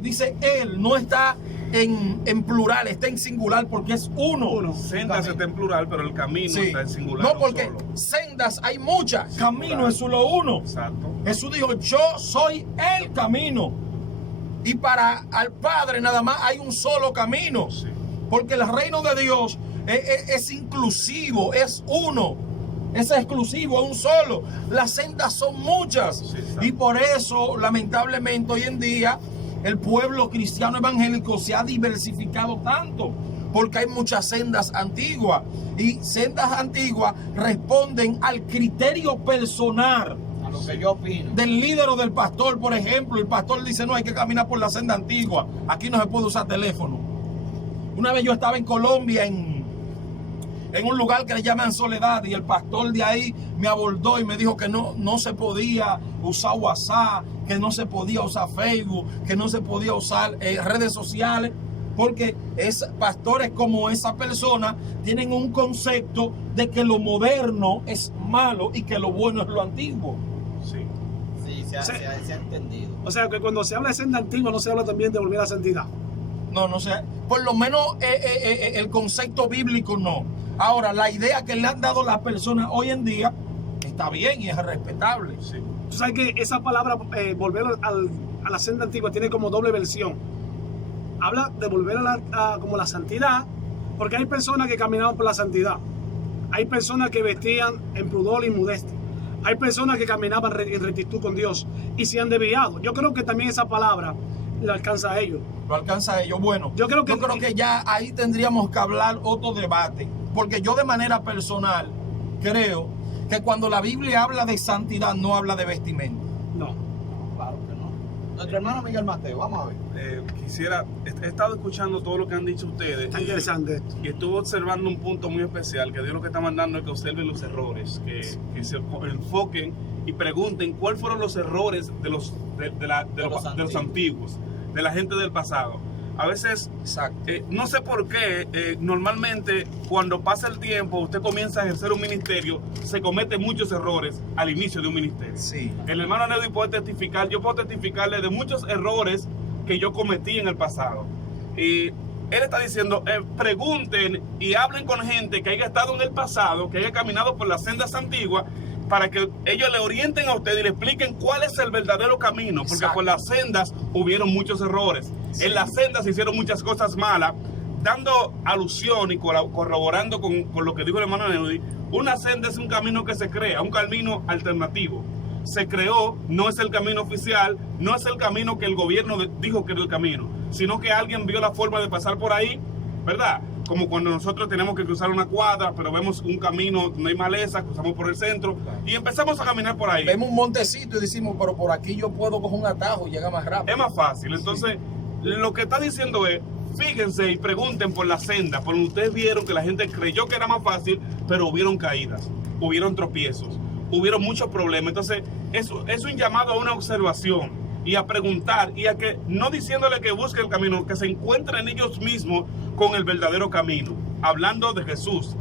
dice él, no está en plural, está en singular porque es uno. Sendas está en plural, pero el camino está en singular. No, porque solo. sendas hay muchas, Sí, camino plural. es solo uno. Exacto. Jesús dijo, yo soy el camino. Y para al Padre nada más hay un solo camino. Sí. Porque el reino de Dios es inclusivo, es uno. Es exclusivo, es un solo. Las sendas son muchas. Sí, y por eso, lamentablemente, hoy en día, el pueblo cristiano evangélico se ha diversificado tanto. Porque hay muchas sendas antiguas. Y sendas antiguas responden al criterio personal. A lo que yo opino. Del líder o del pastor, por ejemplo. El pastor dice, no, hay que caminar por la senda antigua. Aquí no se puede usar teléfono. Una vez yo estaba en Colombia, en un lugar que le llaman Soledad, y el pastor de ahí me abordó y me dijo que no se podía usar WhatsApp, que no se podía usar Facebook, que no se podía usar redes sociales, porque pastores como esa persona tienen un concepto de que lo moderno es malo y que lo bueno es lo antiguo. Sí. Sí, se ha entendido. O sea, que cuando se habla de senda antigua no se habla también de volver a la santidad. No sé. Por lo menos el concepto bíblico no. Ahora, la idea que le han dado las personas hoy en día está bien y es respetable. Sí. Tú sabes que esa palabra, volver a la senda antigua, tiene como doble versión. Habla de volver como la santidad, porque hay personas que caminaban por la santidad. Hay personas que vestían en pudor y modestia. Hay personas que caminaban en rectitud con Dios y se han desviado. Yo creo que también esa palabra le alcanza a ellos. Lo alcanza a ellos. Bueno, Yo creo que ya ahí tendríamos que hablar otro debate. Porque yo de manera personal creo que cuando la Biblia habla de santidad no habla de vestimenta. no. Claro que no. Nuestro hermano Miguel Mateo, vamos a ver. He estado escuchando todo lo que han dicho ustedes. Está interesante esto. Y estuve observando un punto muy especial, que Dios lo que está mandando es que observen los errores, que se enfoquen y pregunten cuáles fueron los errores de los antiguos, de la gente del pasado. A veces, no sé por qué, normalmente cuando pasa el tiempo, usted comienza a ejercer un ministerio, se cometen muchos errores al inicio de un ministerio. Sí. El hermano Neudi puede testificar, yo puedo testificarle de muchos errores que yo cometí en el pasado. Y él está diciendo, pregunten y hablen con gente que haya estado en el pasado, que haya caminado por las sendas antiguas, para que ellos le orienten a usted y le expliquen cuál es el verdadero camino, porque Exacto. por las sendas hubieron muchos errores. Sí. En las sendas se hicieron muchas cosas malas, dando alusión y corroborando con lo que dijo el hermano Neudi. Una senda es un camino que se crea, un camino alternativo. Se creó, no es el camino oficial, no es el camino que el gobierno dijo que era el camino, sino que alguien vio la forma de pasar por ahí, ¿verdad? Como cuando nosotros tenemos que cruzar una cuadra, pero vemos un camino, no hay maleza, cruzamos por el centro y empezamos a caminar por ahí. Vemos un montecito y decimos, pero por aquí yo puedo coger un atajo y llega más rápido. Es más fácil. Entonces, lo que está diciendo es, fíjense y pregunten por la senda, por donde ustedes vieron que la gente creyó que era más fácil, pero hubieron caídas, hubieron tropiezos, hubieron muchos problemas. Entonces, eso es un llamado a una observación y a preguntar y a que, no diciéndole que busque el camino, que se encuentren ellos mismos con el verdadero camino, hablando de Jesús,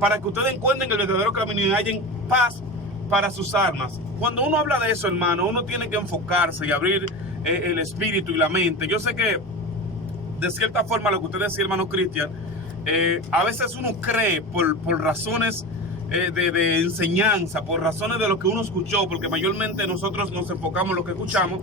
para que ustedes encuentren el verdadero camino y hallen paz para sus almas. Cuando uno habla de eso, hermano, uno tiene que enfocarse y abrir el espíritu y la mente. Yo sé que, de cierta forma, lo que usted decía, hermano Cristian, a veces uno cree por razones de enseñanza, por razones de lo que uno escuchó, porque mayormente nosotros nos enfocamos en lo que escuchamos.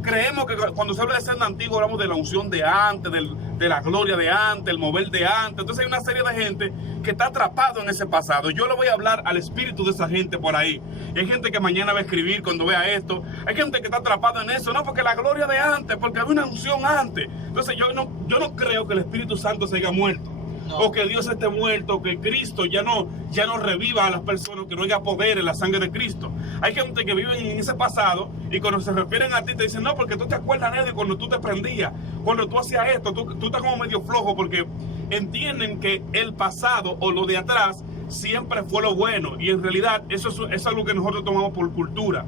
Creemos que cuando se habla de senda antigua hablamos de la unción de antes, de la gloria de antes, el mover de antes. Entonces hay una serie de gente que está atrapado en ese pasado. Yo le voy a hablar al espíritu de esa gente por ahí. Y hay gente que mañana va a escribir cuando vea esto. Hay gente que está atrapado en eso, no, porque la gloria de antes, porque había una unción antes. Entonces yo no creo que el Espíritu Santo se haya muerto. No. O que Dios esté muerto, o que Cristo ya no reviva a las personas, que no haya poder en la sangre de Cristo. Hay gente que vive en ese pasado y cuando se refieren a ti te dicen, no, porque tú te acuerdas de cuando tú te prendías, cuando tú hacías esto, tú estás como medio flojo, porque entienden que el pasado o lo de atrás siempre fue lo bueno, y en realidad eso es algo que nosotros tomamos por cultura,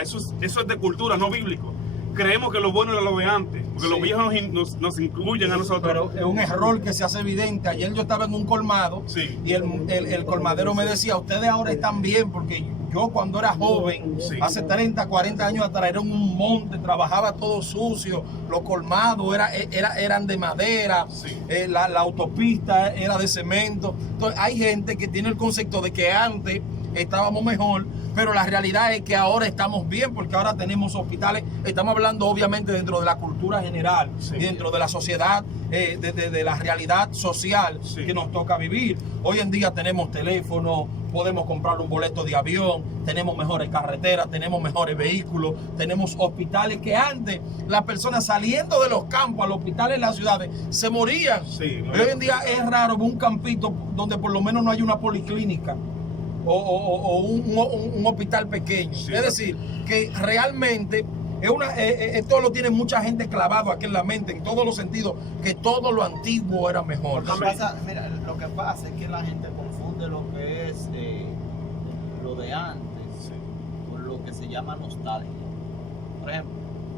eso es de cultura, no bíblico. Creemos que lo bueno era lo de antes, porque los viejos nos incluyen a nosotros. Pero es un error que se hace evidente. Ayer yo estaba en un colmado y el colmadero me decía, ustedes ahora están bien, porque Yo cuando era joven, Sí. hace 30, 40 años atrás, era un monte, trabajaba todo sucio, los colmados eran de madera, Sí. la autopista era de cemento. Entonces hay gente que tiene el concepto de que antes estábamos mejor, pero la realidad es que ahora estamos bien, porque ahora tenemos hospitales. Estamos hablando obviamente dentro de la cultura general, Sí. dentro de la sociedad, de la realidad social Sí. que nos toca vivir. Hoy en día tenemos teléfono, podemos comprar un boleto de avión, tenemos mejores carreteras, tenemos mejores vehículos, tenemos hospitales que antes las personas saliendo de los campos a los hospitales en las ciudades se morían. Sí, no Hoy en día es raro ver un campito donde por lo menos no hay una policlínica o un hospital pequeño. Sí. Es decir, que realmente esto lo tiene mucha gente clavado aquí en la mente, en todos los sentidos, que todo lo antiguo era mejor. Lo que pasa es que la gente confunde lo que es lo de antes con lo que se llama nostalgia. Por ejemplo,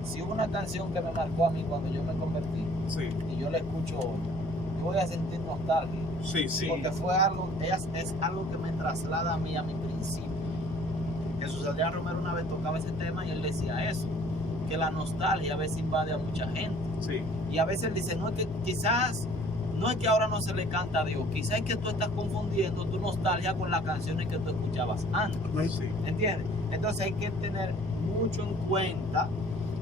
si hubo una canción que me marcó a mí cuando yo me convertí Sí, y yo la escucho hoy, yo voy a sentir nostalgia. sí, sí. Porque fue algo, es algo que me traslada a mí a mi principio. Jesús Adrián Romero una vez tocaba ese tema y él decía eso, que la nostalgia a veces invade a mucha gente. Sí, Y a veces él dice, no es que quizás, no es que ahora no se le canta a Dios, quizás es que tú estás confundiendo tu nostalgia con las canciones que tú escuchabas antes. sí. ¿Entiendes? Entonces hay que tener mucho en cuenta.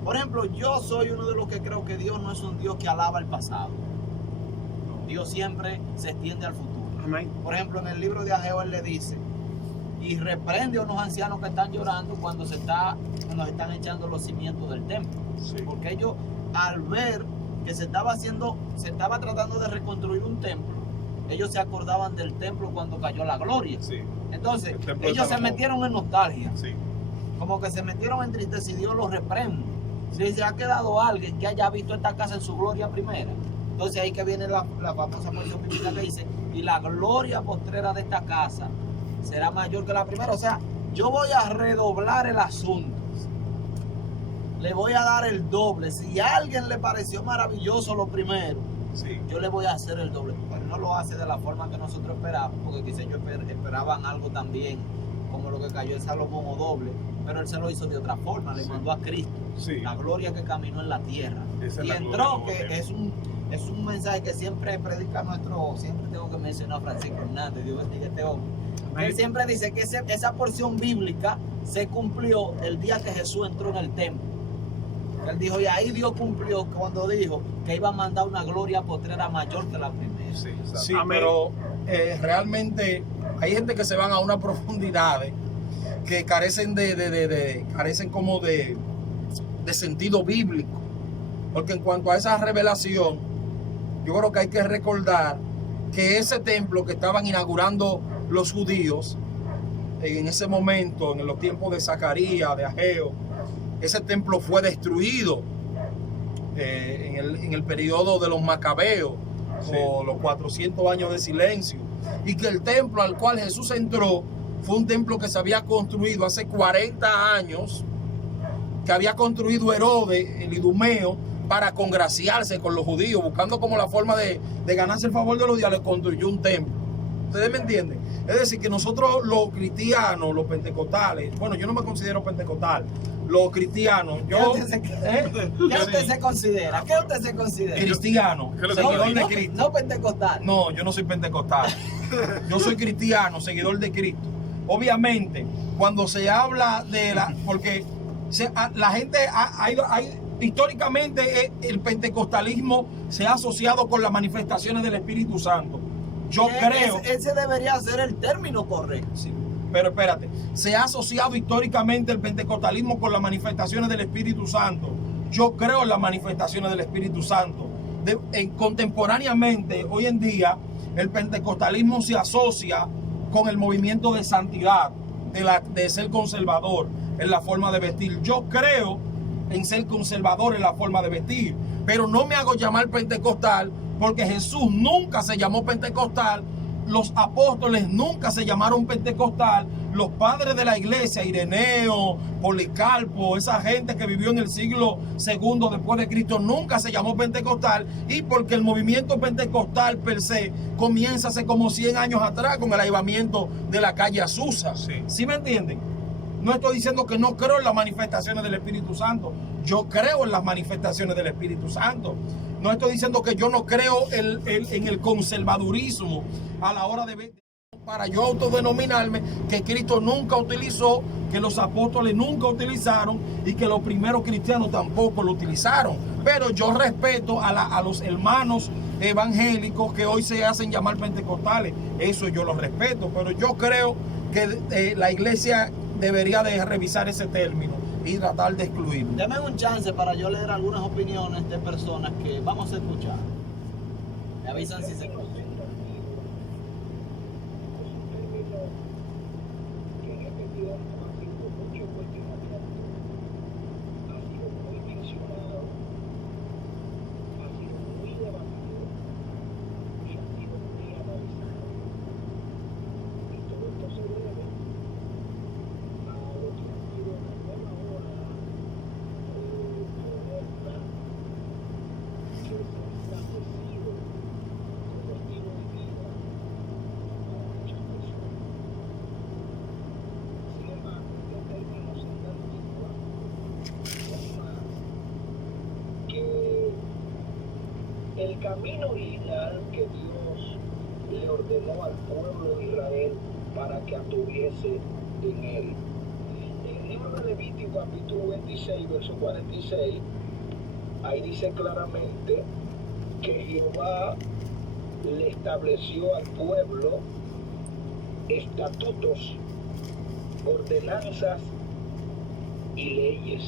Por ejemplo, yo soy uno de los que creo que Dios no es un Dios que alaba el pasado. Dios siempre se extiende al futuro. Amén. Por ejemplo, en el libro de Ageo él le dice, y reprende a unos ancianos que están llorando cuando se están echando los cimientos del templo. Sí. Porque ellos, al ver que se estaba tratando de reconstruir un templo, ellos se acordaban del templo cuando cayó la gloria. Sí, Entonces, El templo de ellos se Salomón. metieron en nostalgia, sí. como que se metieron en tristeza y Dios los reprende. Si se ha quedado alguien que haya visto esta casa en su gloria primera, entonces ahí que viene la famosa porción bíblica que dice, y la gloria postrera de esta casa será mayor que la primera. O sea, yo voy a redoblar el asunto. Le voy a dar el doble. Si a alguien le pareció maravilloso lo primero, Sí. yo le voy a hacer el doble. Pero no lo hace de la forma que nosotros esperábamos, porque quizás ellos esperaban algo también, como lo que cayó en Salomón o doble, pero él se lo hizo de otra forma, le Sí. mandó a Cristo, Sí. la gloria que caminó en la tierra. Esa es Y la entró, gloria del que es un mensaje que siempre predica siempre tengo que mencionar a Francisco Hernández, Dios bendiga a este hombre. Él siempre dice que esa porción bíblica se cumplió el día que Jesús entró en el templo. Él dijo, y ahí Dios cumplió cuando dijo que iba a mandar una gloria postrera mayor que la primera. Sí, exacto. Sí, Amén. pero realmente hay gente que se van a unas profundidades que carecen carecen como de sentido bíblico. Porque en cuanto a esa revelación, yo creo que hay que recordar que ese templo que estaban inaugurando los judíos en ese momento, en los tiempos de Zacarías, de Ageo, ese templo fue destruido en el periodo de los Macabeos, Sí. o los 400 años de silencio, y que el templo al cual Jesús entró fue un templo que se había construido hace 40 años, que había construido Herodes, el idumeo, para congraciarse con los judíos, buscando como la forma de ganarse el favor de los judíos. Le construyó un templo. ¿Ustedes me entienden? Es decir, que nosotros los cristianos, los pentecostales, bueno, yo no me considero pentecostal, los cristianos, yo... ¿Qué usted se considera? ¿Qué usted se considera? Cristiano, ¿Qué es lo que seguidor tú de No, Cristo. no pentecostal. No, yo no soy pentecostal. Yo soy cristiano, seguidor de Cristo. Obviamente, cuando se habla de la... Porque la gente históricamente el pentecostalismo se ha asociado con las manifestaciones del Espíritu Santo. Yo creo... Ese debería ser el término correcto. Sí, pero espérate, se ha asociado históricamente el pentecostalismo con las manifestaciones del Espíritu Santo. Yo creo en las manifestaciones del Espíritu Santo. Contemporáneamente, hoy en día, el pentecostalismo se asocia con el movimiento de santidad, de ser conservador en la forma de vestir. Yo creo en ser conservador en la forma de vestir, pero no me hago llamar pentecostal, porque Jesús nunca se llamó pentecostal, los apóstoles nunca se llamaron pentecostal, los padres de la iglesia, Ireneo, Policarpo, esa gente que vivió en el siglo II después de Cristo, nunca se llamó pentecostal, y porque el movimiento pentecostal per se comienza hace como 100 años atrás con el avivamiento de la calle Azusa. Sí. ¿Sí me entienden? No estoy diciendo que no creo en las manifestaciones del Espíritu Santo. Yo creo en las manifestaciones del Espíritu Santo. No estoy diciendo que yo no creo en el conservadurismo a la hora de ver, para yo autodenominarme que Cristo nunca utilizó, que los apóstoles nunca utilizaron y que los primeros cristianos tampoco lo utilizaron. Pero yo respeto a los hermanos evangélicos que hoy se hacen llamar pentecostales. Eso yo lo respeto, pero yo creo que la iglesia debería de revisar ese término y tratar de excluirlo. Deme un chance para yo leer algunas opiniones de personas que vamos a escuchar. Me avisan si se escucha. El camino original que Dios le ordenó al pueblo de Israel para que anduviese en él. En el libro de Levítico, capítulo 26, verso 46, ahí dice claramente que Jehová le estableció al pueblo estatutos, ordenanzas y leyes.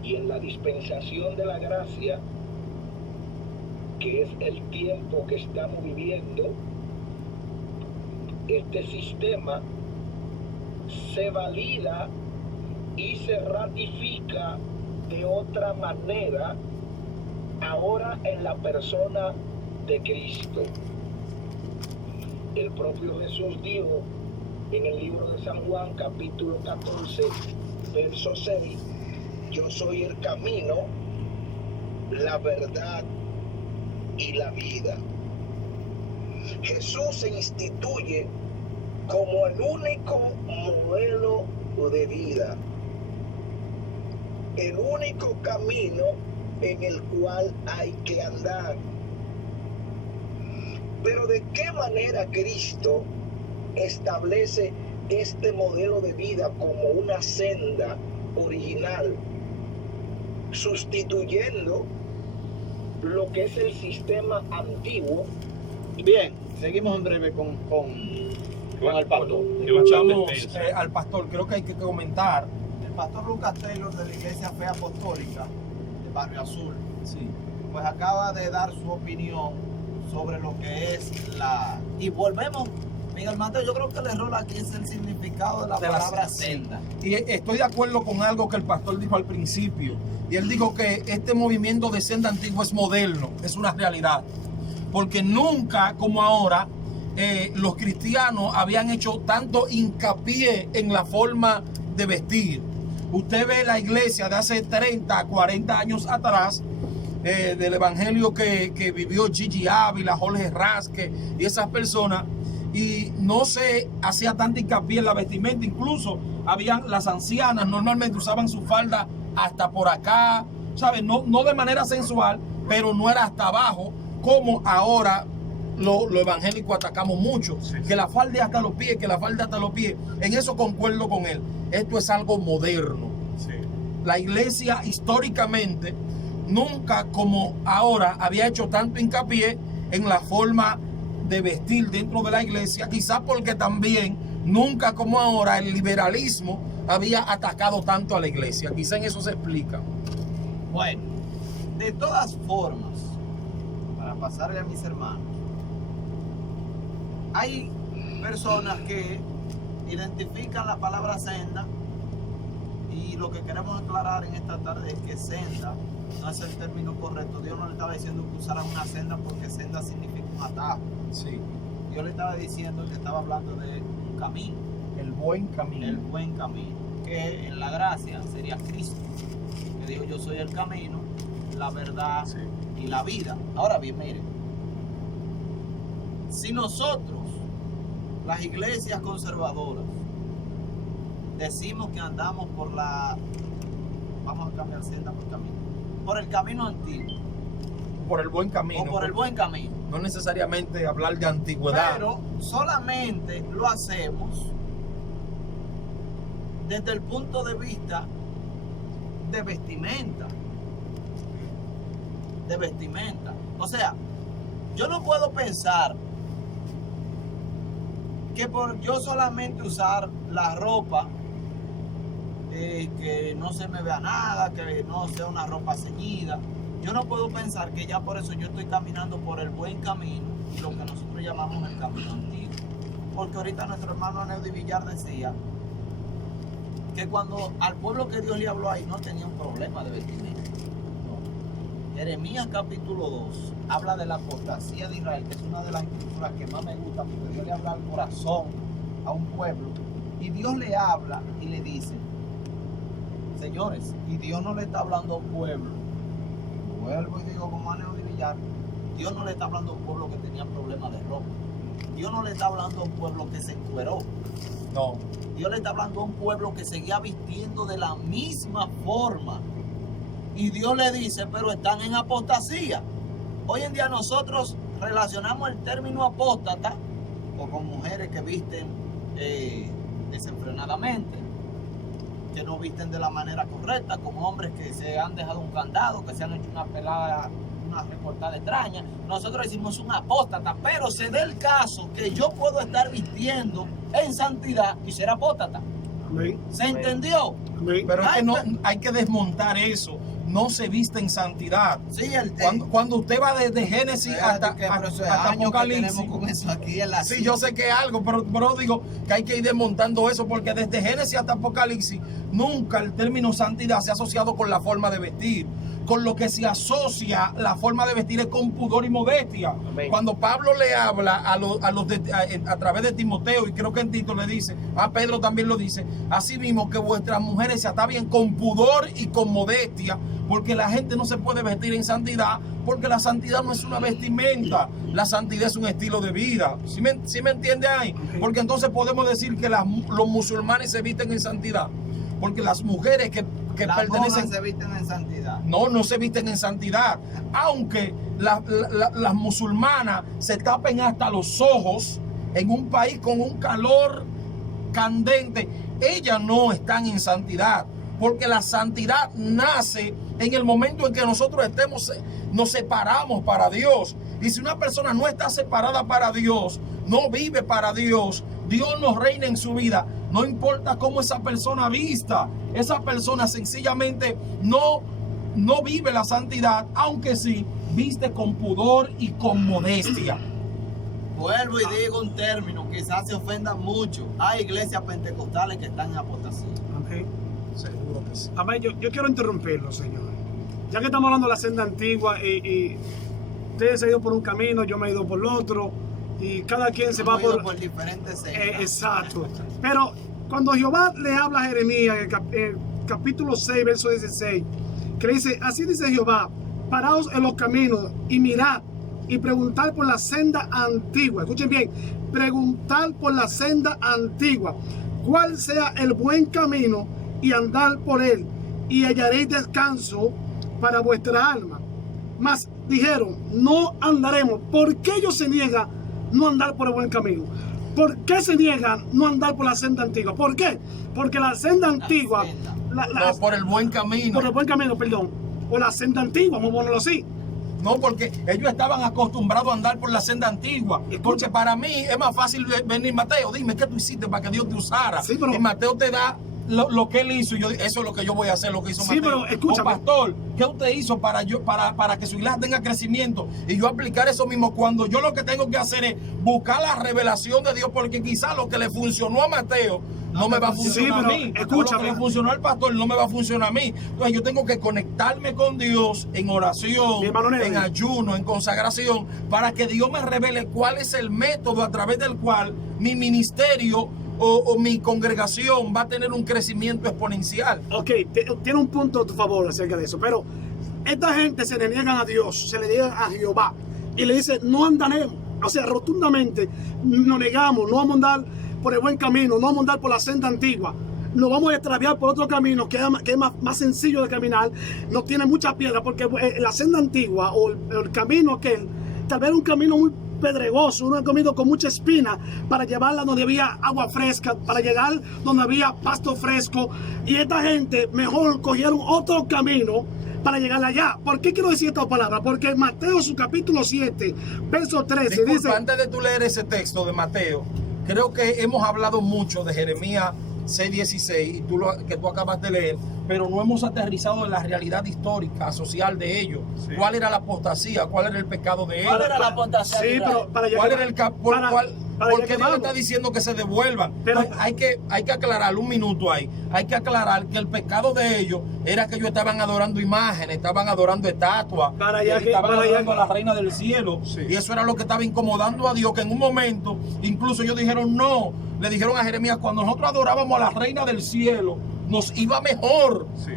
Y en la dispensación de la gracia, que es el tiempo que estamos viviendo, este sistema se valida y se ratifica de otra manera ahora en la persona de Cristo. El propio Jesús dijo en el libro de San Juan, capítulo 14, verso 6, yo soy el camino, la verdad y la vida. Jesús se instituye como el único modelo de vida, el único camino en el cual hay que andar. Pero ¿de qué manera Cristo establece este modelo de vida como una senda original, sustituyendo lo que es el sistema antiguo? Bien, seguimos en breve con el pastor. Escuchamos al pastor. Creo que hay que comentar. El pastor Lucas Taylor de la Iglesia Fe Apostólica de Barrio Azul, Sí. pues acaba de dar su opinión sobre lo que es la... Y volvemos, Miguel Mateo, yo creo que el error aquí es el significado de la palabra senda. Y estoy de acuerdo con algo que el pastor dijo al principio. Y él dijo que este movimiento de senda antigua es moderno, es una realidad. Porque nunca como ahora los cristianos habían hecho tanto hincapié en la forma de vestir. Usted ve la iglesia de hace 30, 40 años atrás, del evangelio que vivió Gigi Ávila, Jorge Rasque y esas personas, y no se hacía tanto hincapié en la vestimenta. Incluso habían las ancianas, normalmente usaban su falda hasta por acá, ¿sabes? No de manera sensual, pero no era hasta abajo, como ahora lo evangélico atacamos mucho, que la falda hasta los pies, que la falda hasta los pies. En eso concuerdo con él. Esto es algo moderno. Sí. La iglesia históricamente nunca como ahora había hecho tanto hincapié en la forma de vestir dentro de la iglesia, quizás porque también nunca como ahora el liberalismo había atacado tanto a la iglesia. Quizá en eso se explica. Bueno, de todas formas, para pasarle a mis hermanos, hay personas que identifican la palabra senda, y lo que queremos aclarar en esta tarde es que senda no es el término correcto. Dios no le estaba diciendo que usaran una senda, porque senda significa un atajo. Sí, Dios le estaba diciendo que estaba hablando de un camino, el buen camino. el buen camino, que en la gracia sería Cristo, que dijo: yo soy el camino, la verdad Sí. y la vida. Ahora bien, miren, si nosotros, las iglesias conservadoras, decimos que andamos por vamos a cambiar senda por camino, por el camino antiguo, Por el buen camino. o por el buen camino. No necesariamente hablar de antigüedad. Pero solamente lo hacemos desde el punto de vista de vestimenta. De vestimenta. O sea, yo no puedo pensar que por yo solamente usar la ropa, que no se me vea nada, que no sea una ropa ceñida, yo no puedo pensar que ya por eso yo estoy caminando por el buen camino, lo que nosotros llamamos el camino antiguo. Porque ahorita nuestro hermano Neudi Villar decía que cuando al pueblo que Dios le habló ahí no tenía un problema de vestimenta. No. Jeremías capítulo 2 habla de la apostasía de Israel, que es una de las escrituras que más me gusta, porque Dios le habla al corazón a un pueblo, y Dios le habla y le dice, señores, y Dios no le está hablando a un pueblo, vuelvo y digo como a Neudi Villar, Dios no le está hablando a un pueblo que tenía problemas de ropa, Dios no le está hablando a un pueblo que se encueró, No. Dios le está hablando a un pueblo que seguía vistiendo de la misma forma. Y Dios le dice, pero están en apostasía. Hoy en día nosotros relacionamos el término apóstata o con mujeres que visten desenfrenadamente, que no visten de la manera correcta, con hombres que se han dejado un candado, que se han hecho una pelada, una recortada extraña. Nosotros decimos un apóstata, pero se da el caso que yo puedo estar vistiendo en santidad y ser apóstata. Amén. ¿Se entendió? Amén. Pero es Ay, que no, pero- hay que desmontar eso. No se viste en santidad. Sí, Cuando usted va desde Génesis hasta pero eso es hasta años que Apocalipsis. tenemos con eso aquí en la Sí, yo sé que es algo, pero digo que hay que ir desmontando eso, porque desde Génesis hasta Apocalipsis nunca el término santidad se ha asociado con la forma de vestir. Con lo que se asocia la forma de vestir es con pudor y modestia. Amén. Cuando Pablo le habla a través de Timoteo, y creo que en Tito le dice, a Pedro también lo dice, así mismo que vuestras mujeres se atavíen con pudor y con modestia, porque la gente no se puede vestir en santidad, porque la santidad no es una vestimenta, la santidad es un estilo de vida. ¿Sí me entiende ahí? Porque entonces podemos decir que los musulmanes se visten en santidad, porque las mujeres que las pertenecen... monjas se visten en santidad. No se visten en santidad. Aunque las musulmanas se tapen hasta los ojos en un país con un calor candente, ellas no están en santidad. Porque la santidad nace en el momento en que nosotros nos separamos para Dios. Y si una persona no está separada para Dios, no vive para Dios, Dios no reina en su vida. No importa cómo esa persona vista, esa persona sencillamente no vive la santidad, aunque sí viste con pudor y con modestia. Vuelvo y digo un término, quizás se ofendan mucho. Hay iglesias pentecostales que están en apostasía. Amén. Seguro que sí. Amén. Yo quiero interrumpirlo, señor. Ya que estamos hablando de la senda antigua y ustedes se han ido por un camino, yo me he ido por el otro, y cada quien se va Hemos ido por... diferentes sendas. Exacto. Pero cuando Jehová le habla a Jeremías en el capítulo 6, verso 16, que le dice, así dice Jehová, paraos en los caminos y mirad y preguntad por la senda antigua. Escuchen bien, preguntad por la senda antigua, cuál sea el buen camino, y andad por él, y hallaréis descanso para vuestra alma. Mas dijeron, no andaremos. ¿Por qué ellos se niegan no andar por el buen camino? ¿Por qué se niegan no andar por la senda antigua? ¿Por qué? Porque la senda antigua, senda. No, por el buen camino. por el buen camino, perdón, o la senda antigua, vamos a ponerlo así. No, porque ellos estaban acostumbrados a andar por la senda antigua. Porque para mí es más fácil venir, Mateo, dime, ¿qué tú hiciste para que Dios te usara? Sí, pero- y Mateo te da lo que él hizo, y yo digo, eso es lo que yo voy a hacer, lo que hizo Sí, Mateo. pero escúchame. O pastor, ¿qué usted hizo para que su iglesia tenga crecimiento? Y yo aplicar eso mismo, cuando yo lo que tengo que hacer es buscar la revelación de Dios, porque quizás lo que le funcionó a Mateo no me va a funcionar pero a mí. escúchame. Lo que le funcionó al pastor no me va a funcionar a mí. Entonces yo tengo que conectarme con Dios en oración, Mi hermano Nelly, en ayuno, en consagración, para que Dios me revele cuál es el método a través del cual mi ministerio o mi congregación va a tener un crecimiento exponencial. Ok, tiene un punto a tu favor acerca de eso, pero esta gente se le niegan a Dios, se le niegan a Jehová y le dice, no andaremos, o sea, rotundamente nos negamos, no vamos a andar por el buen camino, no vamos a andar por la senda antigua. nos vamos a extraviar por otro camino que es más sencillo de caminar, no tiene mucha piedra, porque la senda antigua o el camino aquel, tal vez era un camino muy pedregoso, un camino con mucha espina para llevarla donde había agua fresca, para llegar donde había pasto fresco, y esta gente mejor cogieron otro camino para llegar allá. ¿Por qué quiero decir esta palabra? Porque en Mateo, su capítulo 7, verso 13, Disculpa, dice... antes de tú leer ese texto de Mateo, creo que hemos hablado mucho de Jeremías 6:16, que tú acabas de leer, pero no hemos aterrizado en la realidad histórica, social de ellos. Sí. ¿Cuál era la apostasía? ¿Cuál era el pecado de ellos? ¿Cuál era la apostasía? Sí, pero para ¿Cuál era el ¿Por qué Dios vamos. está diciendo que se devuelvan? Pero- Pues hay que aclarar un minuto ahí. Hay que aclarar que el pecado de ellos era que ellos estaban adorando imágenes, estaban adorando estatuas, Para allá que- estaban para allá adorando que- a la reina del cielo. Sí. Y eso era lo que estaba incomodando a Dios, que en un momento, incluso ellos dijeron no. Le dijeron a Jeremías, cuando nosotros adorábamos a la reina del cielo, nos iba mejor. Sí.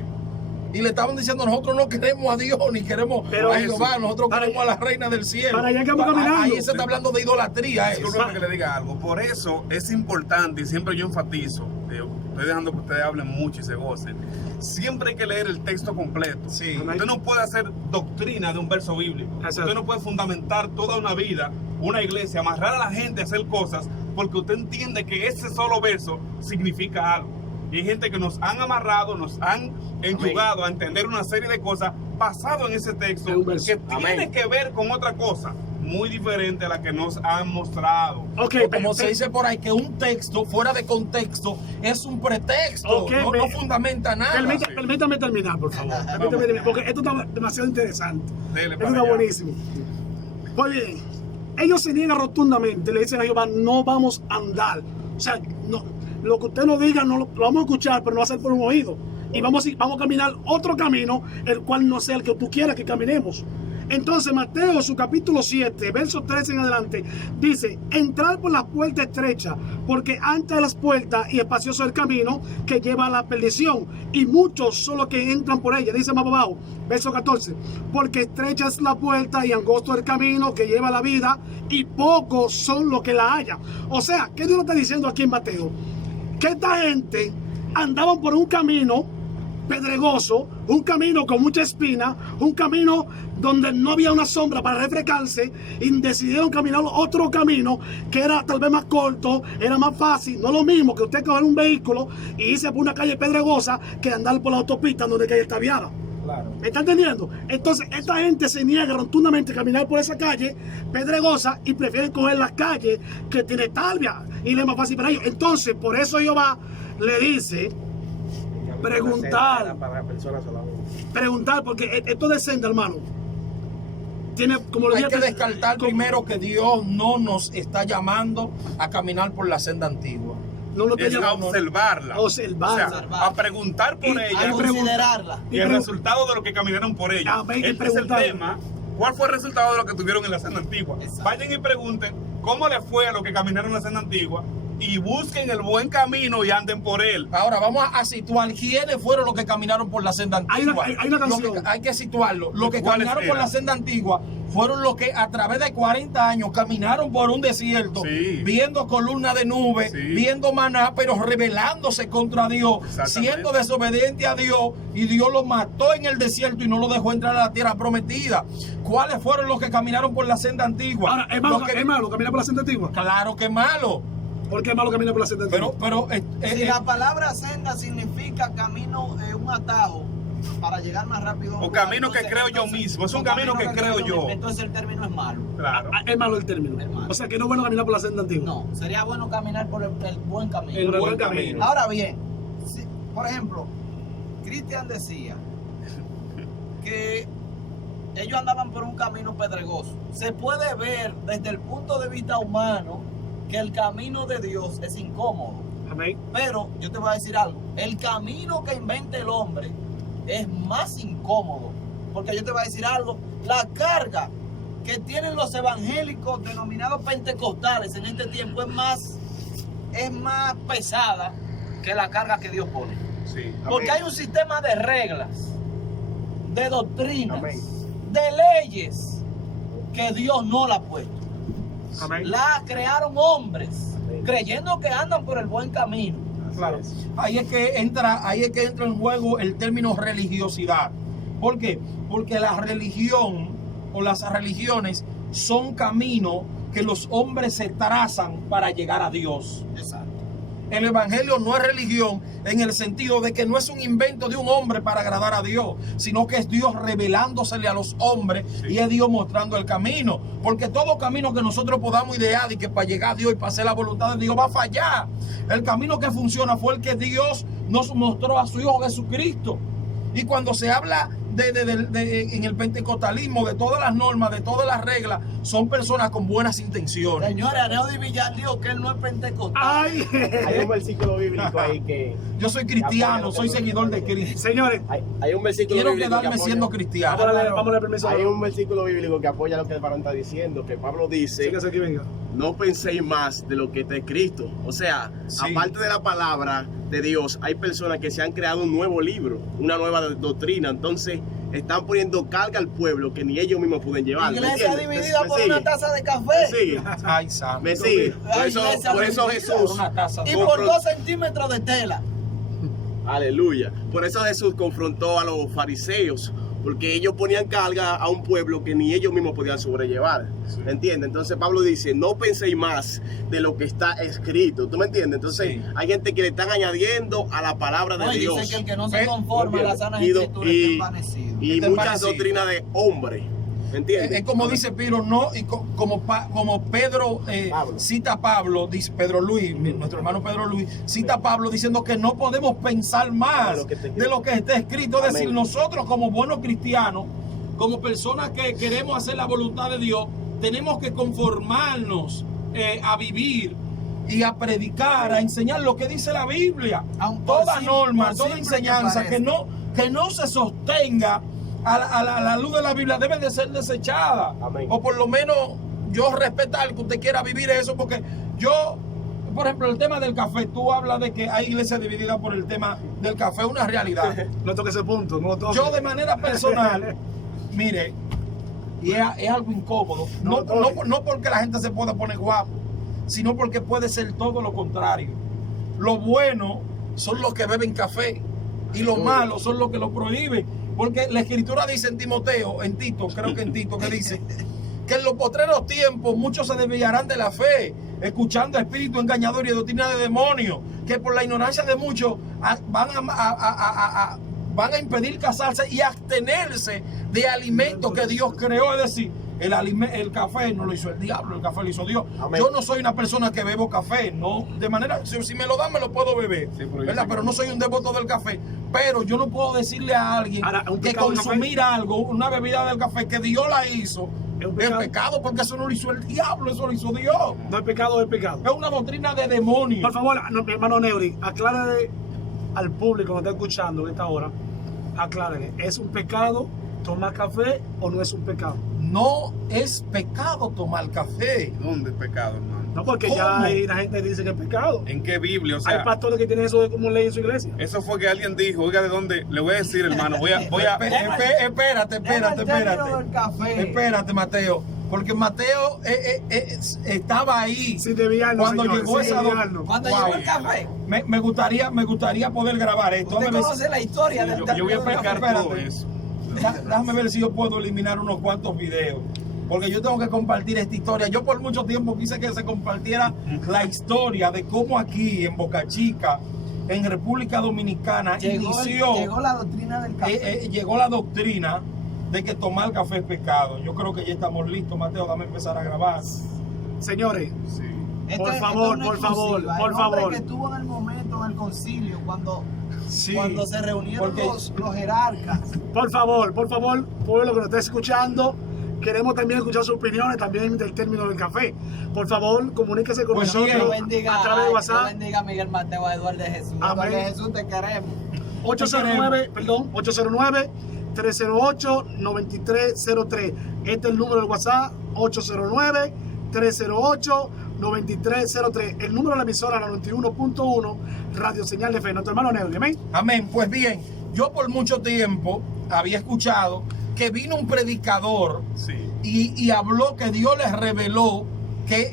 Y le estaban diciendo, nosotros no queremos a Dios, ni queremos Pero a eso- Jehová, nosotros para- queremos a la reina del cielo. para allá que vamos caminando. Ahí se está hablando de idolatría. eso. Discúlpeme que le diga algo. Por eso es importante, y siempre yo enfatizo, estoy dejando que ustedes hablen mucho y se gocen. Siempre hay que leer el texto completo. Sí. Usted no puede hacer doctrina de un verso bíblico. Exacto. Usted no puede fundamentar toda una vida, una iglesia, amarrar a la gente a hacer cosas porque usted entiende que ese solo verso significa algo. Y hay gente que nos han amarrado, nos han enyugado a entender una serie de cosas basado en ese texto En un verso. que tiene que ver con otra cosa muy diferente a la que nos han mostrado. Ok, O como se dice por ahí, que un texto fuera de contexto es un pretexto, Ok, no fundamenta nada. Permítame terminar, por favor. Permítame terminar, porque esto está demasiado interesante. Dele Esto para está allá. buenísimo. Pues bien, ellos se niegan rotundamente, le dicen a Jehová, no vamos a andar. O sea, no, lo que usted nos diga no lo vamos a escuchar, pero no va a ser por un oído. Y vamos a caminar otro camino, el cual no sea el que tú quieras que caminemos. Entonces Mateo, su capítulo 7, verso 13 en adelante, dice, entrar por la puerta estrecha, porque ancha es las puertas y espacioso el camino que lleva a la perdición, y muchos son los que entran por ella. Dice más abajo, verso 14, porque estrecha es la puerta y angosto el camino que lleva a la vida, y pocos son los que la hallan. O sea, ¿qué Dios nos está diciendo aquí en Mateo? Que esta gente andaban por un camino pedregoso, un camino con mucha espina, un camino donde no había una sombra para refrescarse, y decidieron caminar otro camino que era tal vez más corto, era más fácil, no lo mismo que usted coger un vehículo y irse por una calle pedregosa que andar por la autopista donde hay calle estaviada. Claro. ¿Me está entendiendo? Entonces, esta gente se niega rotundamente a caminar por esa calle pedregosa y prefieren coger las calles que tiene talvia y le es más fácil para ellos. Entonces, por eso Jehová le dice preguntar, porque esto de senda, hermano, tiene, como lo Hay dije, que descartar primero que Dios no nos está llamando a caminar por la senda antigua. no lo Es a tenía observarla. observarla. O sea, a preguntar por Y ella. A hay considerarla. Y el resultado de lo que caminaron por ella. Ah, ven y Ese es el preguntar. tema. ¿Cuál fue el resultado de lo que tuvieron en la senda antigua? Exacto. Vayan y pregunten cómo le fue a los que caminaron en la senda antigua y busquen el buen camino y anden por él. Ahora vamos a situar quiénes fueron los que caminaron por la senda Hay una- antigua. hay una Lo canción. que- hay que situarlo. Los que ¿Cuáles caminaron por eran? la senda antigua fueron los que a través de 40 años caminaron por un desierto, Sí. viendo columna de nube, Sí. viendo maná, pero rebelándose contra Dios, Exactamente. siendo desobediente a Dios, y Dios los mató en el desierto y no los dejó entrar a la tierra prometida. ¿Cuáles fueron los que caminaron por la senda antigua? Ahora, es malo, Los que- es malo caminar por la senda antigua. Claro que malo. ¿Por qué es malo caminar por la senda antigua? Pero Si la palabra senda significa camino, un atajo para llegar más rápido. a un O lugar, camino que creo yo mismo, es un o camino que creo yo. Entonces el término es malo. Claro. Es malo el término. Es malo. O sea que no es bueno caminar por la senda antigua. No, sería bueno caminar por el buen camino. El buen buen camino. camino. Ahora bien, por ejemplo, Cristian decía que ellos andaban por un camino pedregoso. Se puede ver desde el punto de vista humano que el camino de Dios es incómodo. Amén. Pero yo te voy a decir algo, el camino que inventa el hombre es más incómodo. Porque yo te voy a decir algo, la carga que tienen los evangélicos denominados pentecostales en este tiempo es más pesada que la carga que Dios pone. Sí. Porque hay un sistema de reglas, de doctrinas, Amén. de leyes que Dios no la ha puesto. Amén. La crearon hombres creyendo que andan por el buen camino. Claro. Ahí es que entra en juego el término religiosidad. ¿Por qué? Porque la religión o las religiones son caminos que los hombres se trazan para llegar a Dios. Exacto. El evangelio no es religión en el sentido de que no es un invento de un hombre para agradar a Dios, sino que es Dios revelándosele a los hombres y es Dios mostrando el camino. Porque todo camino que nosotros podamos idear y que para llegar a Dios y para hacer la voluntad de Dios va a fallar. El camino que funciona fue el que Dios nos mostró a su Hijo Jesucristo. Y cuando se habla en el pentecostalismo de todas las normas, de todas las reglas, son personas con buenas intenciones. Señores, Aneudi Villar dijo que él no es pentecostal. Ay, Hay un versículo bíblico ahí que... Yo soy cristiano, soy seguidor de Cristo. señores, Hay un versículo Quiero bíblico que quedarme apoya... siendo cristiano. vamos a darle permiso. Hay un versículo bíblico que apoya lo que el varón está diciendo, que Pablo dice, Síguese aquí, venga. no penséis más de lo que está escrito. O sea, Sí. aparte de la palabra de Dios, hay personas que se han creado un nuevo libro, una nueva doctrina. Entonces, están poniendo carga al pueblo que ni ellos mismos pueden llevar. ¿Me Iglesia entiendes? dividida ¿Me por sigue? una taza de café. ¿Me sigue? Ay, santo. ¿Me sigue? Ay, iglesia Por eso dividida. Jesús... Una taza Y de- por 2 centímetros de tela. Aleluya. Por eso Jesús confrontó a los fariseos, porque ellos ponían carga a un pueblo que ni ellos mismos podían sobrellevar. ¿Me entiendes? Entonces Pablo dice, no penséis más de lo que está escrito. ¿Tú me entiendes? Entonces Sí. hay gente que le están añadiendo a la palabra de Oye, Dios. dice que el que no se Ve, conforma a la sana y- escritura y- está envanecido. Y Está muchas parecido. doctrinas de hombre. ¿Me entiendes? Es como dice Piro, no, y como Pedro Pablo. cita a Pablo, dice Pedro Luis, nuestro hermano Pedro Luis, cita a Pablo diciendo que no podemos pensar más de lo que está escrito. Es decir, Amén. nosotros como buenos cristianos, como personas que queremos hacer la voluntad de Dios, tenemos que conformarnos a vivir y a predicar, a enseñar lo que dice la Biblia. Aun por Toda sim- norma, por toda simple enseñanza que que no se sostenga a la luz de la Biblia debe de ser desechada. Amén. O por lo menos yo respetar que usted quiera vivir eso, porque yo, por ejemplo, el tema del café, tú hablas de que hay iglesias divididas por el tema del café, una realidad. No toque ese punto, no lo toque. Yo de manera personal, mire, y es algo incómodo, no porque la gente se pueda poner guapo, sino porque puede ser todo lo contrario. Lo bueno son los que beben café y lo malo son los que lo prohíben. Porque la escritura dice en Timoteo, en Tito, creo que en Tito, que dice que en los postreros tiempos muchos se desviarán de la fe, escuchando espíritu engañador y doctrina de demonios, que por la ignorancia de muchos van a impedir casarse y abstenerse de alimentos que Dios creó. Es decir, el café no lo hizo el diablo, el café lo hizo Dios. Amén. Yo no soy una persona que bebo café, no, de manera, si me lo dan me lo puedo beber, ¿verdad? Pero no soy un devoto del café. Pero yo no puedo decirle a alguien Ahora, un que pecado del consumir algo, una bebida del café que Dios la hizo, ¿Es un es pecado? pecado, porque eso no lo hizo el diablo, eso lo hizo Dios. No es pecado, es pecado. Es una doctrina de demonios. Por favor, mi hermano Neuri, aclárale al público que nos está escuchando en esta hora, aclárale, ¿es un pecado tomar café o no es un pecado? No es pecado tomar café. ¿Dónde es pecado, hermano? No, porque ¿Cómo? ya hay, la gente dice que es pecado. ¿En qué Biblia? O Hay sea, pastores que tienen eso como ley en su iglesia. eso fue que alguien dijo, oiga, ¿de dónde? Le voy a decir, hermano, voy a Espérate. El café. Espérate, Mateo. Porque Mateo estaba ahí Sin desviarnos, cuando señores, llegó sin esa desviarnos. Cuando Wow. llegó el café, me gustaría poder grabar esto. usted Déjame ver conoce la historia del yo voy a término del explicar café. todo eso. Déjame ver si yo puedo eliminar unos cuantos videos. Porque yo tengo que compartir esta historia. Yo por mucho tiempo quise que se compartiera la historia de cómo aquí en Boca Chica, en República Dominicana, Llegó la doctrina del café. llegó la doctrina de que tomar café es pecado. Yo creo que ya estamos listos, Mateo. Dame empezar a grabar. Señores, Sí. por es favor, una por favor, exclusiva. por El hombre favor. que estuvo en el momento, en el concilio, cuando Sí, se reunieron porque- los jerarcas. por favor, pueblo que nos está escuchando, queremos también escuchar sus opiniones también del término del café. Por favor, comuníquese con Pues nosotros bien. Dios bendiga, a través de Dios WhatsApp. bendiga a Miguel Mateo, a Eduardo de Jesús. Amén. Eduardo de Jesús, te queremos. 809-308-9303. Este es el número del WhatsApp, 809-308-9303. El número de la emisora, la 91.1, Radio Señal de Fe. Nuestro hermano Neudi, amén. Amén. Pues bien, yo por mucho tiempo había escuchado que vino un predicador Sí. y habló que Dios les reveló que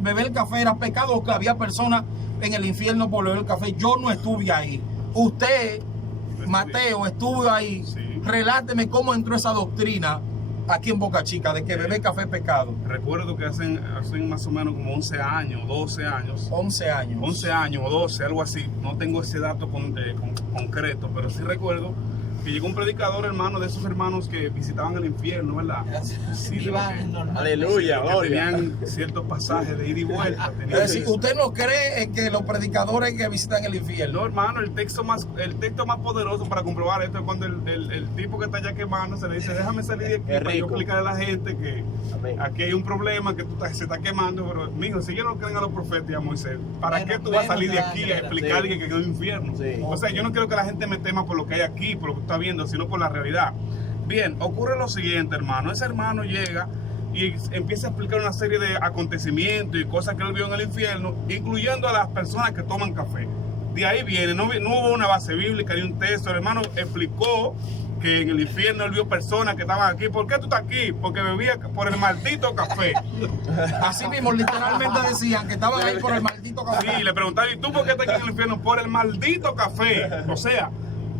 beber café era pecado, o que había personas en el infierno por beber café. Yo no estuve ahí. Usted, Mateo, estuvo ahí. Sí. Reláteme cómo entró esa doctrina aquí en Boca Chica de que beber café es pecado. Recuerdo que hacen más o menos como 11 años, 12 años. 11 años. 11 años o 12, algo así. No tengo ese dato concreto, pero sí recuerdo que llegó un predicador, hermano, de esos hermanos que visitaban el infierno, ¿verdad? Sí, de lo que- Aleluya, que gloria. tenían ciertos pasajes de ida y vuelta. Es tenían- decir, ¿usted no cree en que los predicadores que visitan el infierno? No, hermano, el texto más poderoso para comprobar esto es cuando el tipo que está allá quemando se le dice, déjame salir de aquí Es para yo rico. explicarle a la gente que Amén. aquí hay un problema, que se está quemando, pero mijo, si ellos no creen a los profetas y a Moisés, ¿para qué tú vas a salir de aquí a explicar a alguien que quedó en el infierno? Sí. O sea, yo no quiero que la gente me tema por lo que hay aquí, por lo que está viendo, sino por la realidad. Bien, ocurre lo siguiente, hermano. Ese hermano llega y empieza a explicar una serie de acontecimientos y cosas que él vio en el infierno, incluyendo a las personas que toman café. De ahí viene, no hubo una base bíblica ni un texto. El hermano explicó que en el infierno él vio personas que estaban aquí. ¿Por qué tú estás aquí? Porque bebía por el maldito café. Así mismo, literalmente decían que estaban ahí por el maldito café. Sí, le preguntaban, ¿y tú por qué estás aquí en el infierno? Por el maldito café. O sea,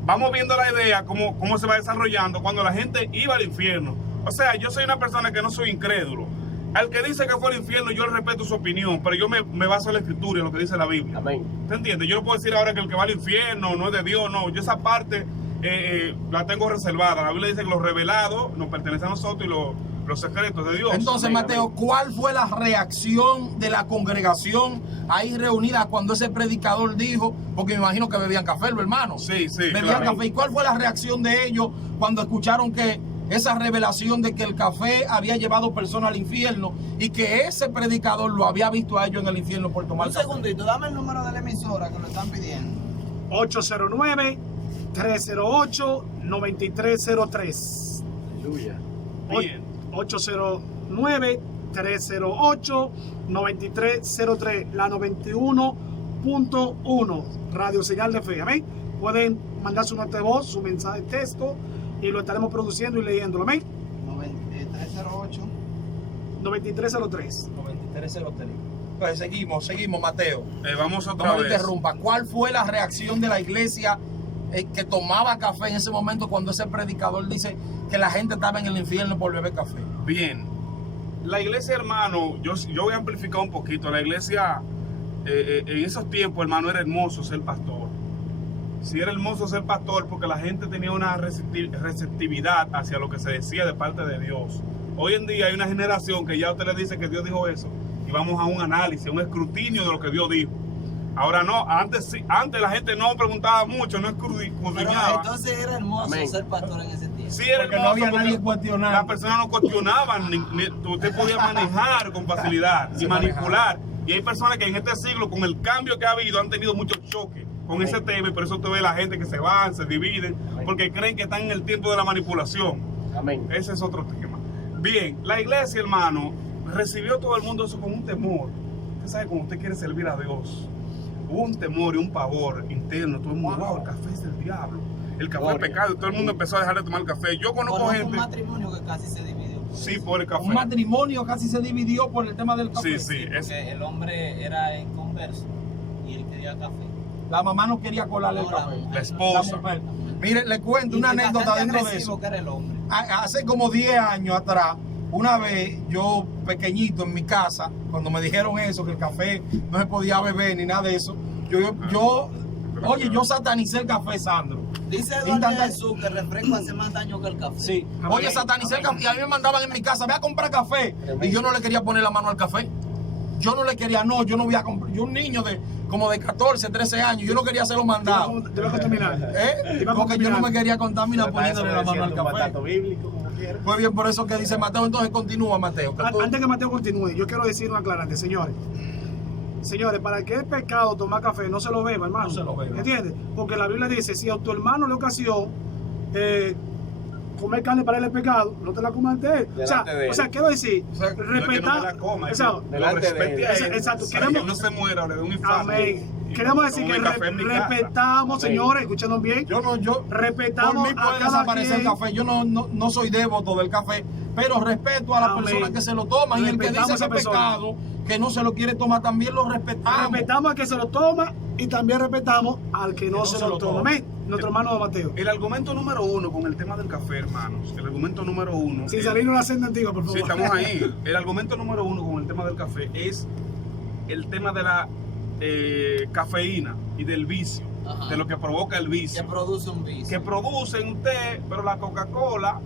vamos viendo la idea, cómo se va desarrollando cuando la gente iba al infierno. O sea, yo soy una persona que no soy incrédulo. Al que dice que fue al infierno, yo respeto su opinión, pero yo me baso en la escritura, en lo que dice la Biblia. Amén. ¿Te entiendes? Yo no puedo decir ahora que el que va al infierno no es de Dios, no. Yo esa parte la tengo reservada. La Biblia dice que los revelados nos pertenecen a nosotros y los secretos de Dios. Entonces, Amén, Mateo, amén. ¿cuál fue la reacción de la congregación ahí reunida cuando ese predicador dijo, porque me imagino que bebían café, los hermanos? Sí, sí, Bebían claro. café. ¿Y cuál fue la reacción de ellos cuando escucharon que esa revelación de que el café había llevado personas al infierno y que ese predicador lo había visto a ellos en el infierno por tomar Un café? segundito, dame el número de la emisora que lo están pidiendo. 809-308-9303. Aleluya. Bien. 809-308-9303. La 91.1. Radio Señal de Fe. Amén. Pueden mandar su nota de voz, su mensaje de texto y lo estaremos produciendo y leyéndolo. Amén. 308. 9303. 9303. Pues seguimos, Mateo. Vamos otra No me vez. interrumpa. ¿Cuál fue la reacción de la iglesia que tomaba café en ese momento cuando ese predicador dice que la gente estaba en el infierno por beber café? Bien, la iglesia, hermano, yo voy a amplificar un poquito. La iglesia, en esos tiempos, hermano, era hermoso ser pastor. Sí, era hermoso ser pastor porque la gente tenía una receptividad hacia lo que se decía de parte de Dios. Hoy en día hay una generación que ya usted le dice que Dios dijo eso y vamos a un análisis, un escrutinio de lo que Dios dijo. Ahora no, antes la gente no preguntaba mucho, no Pero escudriñaba. entonces era hermoso Amén. ser pastor en ese tiempo. Sí, era Porque no hermoso había porque nadie cuestionando. las personas no cuestionaban, usted podía manejar con facilidad y Se manipular. Y hay personas que en este siglo, con el cambio que ha habido, han tenido muchos choques con ese tema y por eso usted ve la gente que se van, se dividen, porque creen que están en el tiempo de la manipulación. Amén. Ese es otro tema. Bien, la iglesia, hermano, recibió todo el mundo eso con un temor. Usted sabe, cuando usted quiere servir a Dios, hubo un temor y un pavor interno. Todo el mundo, wow, el café es del diablo. El café es Gloria. pecado. Todo el mundo empezó a dejar de tomar café. Yo conozco Conozco un gente. matrimonio que casi se dividió. Sí, por el café. Un matrimonio casi se dividió por el tema del café. Sí, sí. Es, Porque el hombre era inconverso y él quería café. La mamá no quería colarle el No, la café. mujer. la esposa. La mujer. Mire, le cuento una Y anécdota bastante dentro de agresivo eso. que era el hombre. Hace como 10 años atrás, una vez yo pequeñito en mi casa, cuando me dijeron eso, que el café no se podía beber ni nada de eso, yo satanicé el café, Sandro. Dice Eduardo Intenta- Jesús que el refresco hace más daño que el café. Sí. Amén. Oye, satanicé el café y a mí me mandaban en mi casa, ve a comprar café. Y yo no le quería poner la mano al café. Yo no le quería, yo no voy a comprar. Yo un niño de como de 14, 13 años, yo no quería hacerlo mandado. Debe contaminar. ¿Eh? Porque yo no me quería contaminar poniéndole la mano al café. Mandato bíblico, como quiera. Muy bien, por eso que dice Mateo, entonces continúa, Mateo. que tú- Antes que Mateo continúe, yo quiero decir un aclarante, señores. Señores, para el que es pecado tomar café, no se lo beba, hermano. No se lo beba. ¿Entiendes? Porque la Biblia dice, si a tu hermano le ocasión comer carne para él es pecado, no te la comas ante él. Delante de él. O sea, quiero decir, O sea, no es que no me la respetar. coma, es Exacto. que lo Delante de respete él. a él, Exacto. para que Queremos- no se muera, le dé un infarto. Amén. Queremos decir tomo que mi café en mi casa. respetamos, Amén. señores, escúchenos bien. Yo Respetamos por mí a puede cada desaparecer el quien. café. Yo no soy devoto del café, pero respeto a las Amén. personas que se lo toman. Y el que Respetamos dice a esa que es persona. pecado, que no se lo quiere tomar, también lo respetamos. Respetamos al que se lo toma y también respetamos al que no se lo toma. Amén. Nuestro hermano Mateo. El argumento número uno con el tema del café, hermanos. El argumento número uno. Sin salirnos de la senda antigua, por favor. Sí, estamos ahí. El argumento número uno con el tema del café es el tema de la cafeína y del vicio, Ajá. de lo que provoca el Que vicio. produce un vicio. Que producen usted, pero la Coca-Cola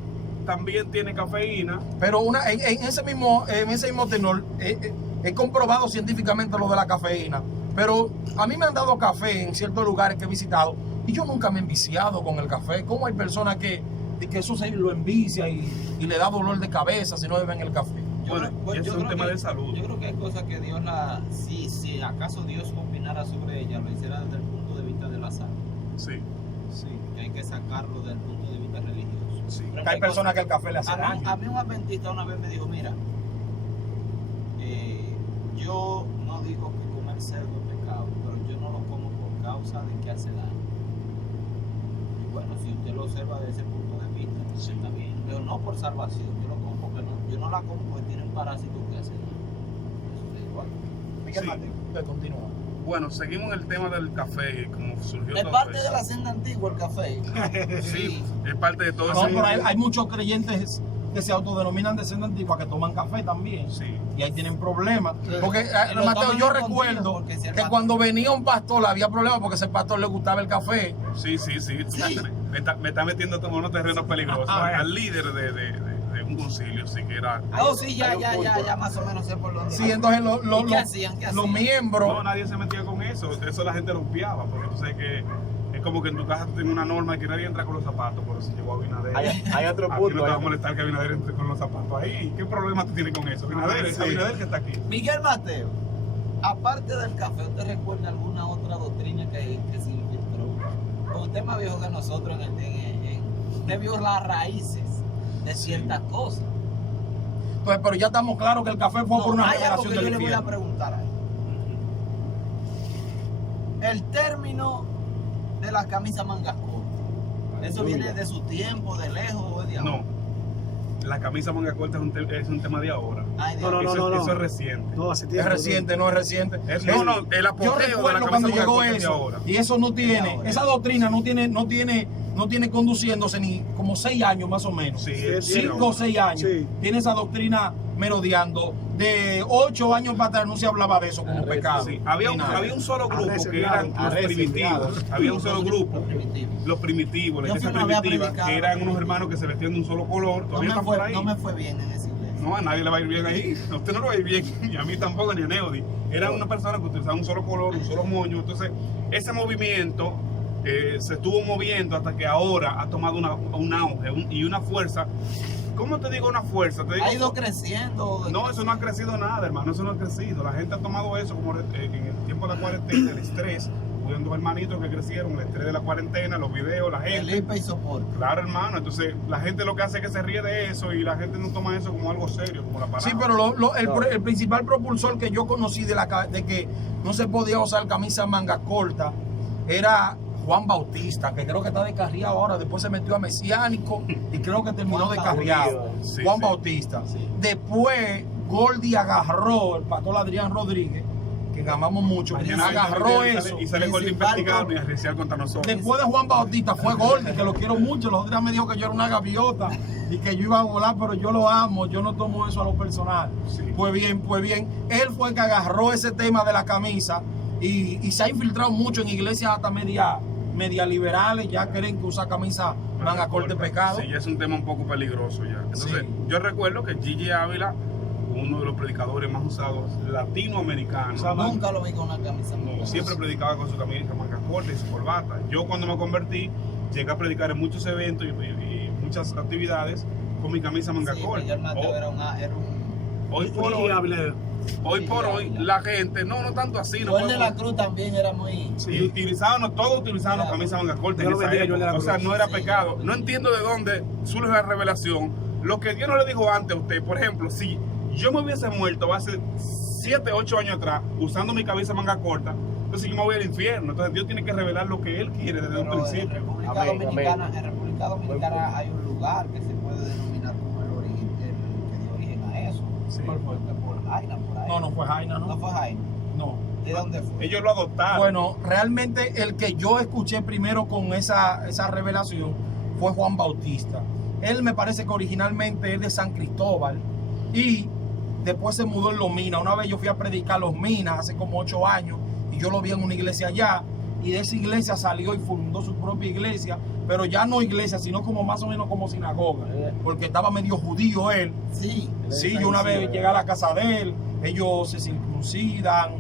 también tiene cafeína. Pero en ese mismo tenor, he comprobado científicamente lo de la cafeína. Pero a mí me han dado café en ciertos lugares que he visitado y yo nunca me he enviciado con el café. ¿Cómo hay personas que eso se lo envicia y le da dolor de cabeza si no beben el café? Bueno, Pues es un tema de salud. Yo creo que hay cosas que Dios si acaso Dios opinara sobre ella, lo hiciera desde el punto de vista de la salud. Sí, Sí, que hay que sacarlo desde el punto de vista religioso. sí. Pero Que hay personas que el café le hace a daño. mí un adventista una vez me dijo, mira, yo no digo que comer cerdo es pecado, pero yo no lo como por causa de que hace daño. Y bueno, si usted lo observa desde ese punto de vista, pues está bien. Pero no por salvación, yo lo como porque yo no la como porque tiene un parásito que hace daño. Eso es igual. Miguel Sí. Mateo, usted continúa. Bueno, seguimos en el tema del café, como surgió Es todo parte eso. de la senda antigua el café. Sí, es parte de todo No, ese pero hay muchos creyentes que se autodenominan de senda antigua que toman café también. Sí. Y ahí tienen problemas. Porque, Y lo Mateo, toman yo escondido, recuerdo porque si el que pastor- cuando venía un pastor había problemas porque a ese pastor le gustaba el café. Sí. Me está metiendo como unos terrenos peligrosos. Al líder de un concilio, sí que era. Oh, sí, ya más o menos sé por dónde. Sí, entonces ¿Y qué hacían? ¿Qué los hacían? miembros. No, nadie se metía con eso. Eso la gente lo obviaba, porque tú sabes que es como que en tu casa tú tienes una norma de que nadie entra con los zapatos, pero si llegó Abinader. Hay otro Aquí no punto. te va a molestar que Abinader entre con los zapatos ahí. ¿Qué problema tú tienes con eso? Abinader, es Sí. Abinader que está aquí. Miguel Mateo, aparte del café, ¿usted recuerda alguna otra doctrina que se infiltró? Porque usted es más viejo que nosotros usted vio las raíces de ciertas cosas. Entonces, pero ya estamos claros que el café fue por una hay algo revelación que yo del le voy a infierno. preguntar ahí. El término de las camisas mangas cortas, ¿eso viene de su tiempo, de lejos o de ahora? No. La camisa manga corta es un tema de ahora. Ay, Dios. No, Eso, no. eso es reciente. No, hace Es tiempo. reciente, no es reciente. No, el Yo apogeo de la recuerdo camisa cuando manga llegó corta es de eso ahora. y eso no tiene, ahora. esa doctrina no tiene conduciéndose ni como 6 años más o menos. Sí, Sí, es de 5 o ahora. 6 años. Sí. Tiene esa doctrina merodeando. De 8 años para atrás no se hablaba de eso como pecado. Sí, había ni nada. un solo grupo Arrece, que eran los arrece, primitivos. Había un solo grupo, Lo primitivo. los primitivos, la Yo iglesia fui una vez a primitiva, predicar. que eran unos hermanos que se vestían de un solo color. Todavía está por ahí. No me fue bien en esa iglesia. No, a nadie le va a ir bien ahí. A usted no le va a ir bien, ni a mí tampoco, ni a Neody. Eran una persona que utilizaba un solo color, un solo moño. Entonces, ese movimiento se estuvo moviendo hasta que ahora ha tomado un auge y una fuerza. ¿Cómo te digo una fuerza? Te digo, Ha ido creciendo. no, eso no ha crecido nada, hermano. Eso no ha crecido. La gente ha tomado eso como en el tiempo de la cuarentena, el estrés. Hubo dos hermanitos que crecieron, el estrés de la cuarentena, los videos, la gente. Felipe y soporte. Claro, hermano. Entonces, la gente lo que hace es que se ríe de eso y la gente no toma eso como algo serio, como la palabra. Sí, pero el principal propulsor que yo conocí de que no se podía usar camisa manga corta era Juan Bautista, que creo que está descarriado ahora. Después se metió a Mesiánico y creo que terminó Juan descarriado. Sí, Juan sí. Bautista. Sí. Después Gordy agarró, el pastor Adrián Rodríguez, que amamos mucho, Mañana agarró y eso. sale Gordy investigado y a reciar contra nosotros. Después de Juan Bautista fue Gordy, que lo quiero mucho. Los otros días me dijo que yo era una gaviota y que yo iba a volar, pero yo lo amo, yo no tomo eso a lo personal. Sí. Pues bien. Él fue el que agarró ese tema de la camisa y se ha infiltrado mucho en iglesias hasta media liberales. Ya creen que usar camisa manga corta es pecado. Sí, ya es un tema un poco peligroso ya. Entonces, Sí. yo recuerdo que Gigi Ávila, uno de los predicadores más usados latinoamericanos, Nunca lo vi con una camisa. no, siempre predicaba con su camisa manga corta y su corbata. Yo cuando me convertí, llegué a predicar en muchos eventos y muchas actividades con mi camisa manga Sí, corta. Miguel Mateo Oh, era un... hoy por hoy, hoy por hoy, la gente, no tanto así, no Joel de la podemos- Cruz también era muy... Y utilizábamos, todos utilizábamos Claro. camisa manga corta en Dios lo esa bendiga, Joel de la época. O sea, Cruz. no era Sí, pecado. Dios No entiendo de dónde surge la revelación. Lo que Dios no le dijo antes a usted, por ejemplo, si yo me hubiese muerto hace 7, 8 años atrás usando mi camisa manga corta, entonces yo me voy al infierno. Entonces Dios tiene que revelar lo que Él quiere desde un Pero en principio. República Amén, Dominicana, amén. en República Dominicana hay un lugar que se puede denominar como el origen, el que dio origen a eso. Sí. ¿Cuál fue? Por Jaina, por ahí. No fue Jaina, No ¿no? fue Jaina. No. ¿De dónde fue? Ellos lo adoptaron. Bueno, realmente el que yo escuché primero con esa revelación fue Juan Bautista. Él me parece que originalmente es de San Cristóbal y después se mudó en Los Minas. Una vez yo fui a predicar a Los Minas hace como 8 años y yo lo vi en una iglesia allá y de esa iglesia salió y fundó su propia iglesia, pero ya no iglesia, sino como más o menos como sinagoga, porque estaba medio judío él. Sí. Sí, yo una vez llegué a la casa de él, ellos se circuncidan.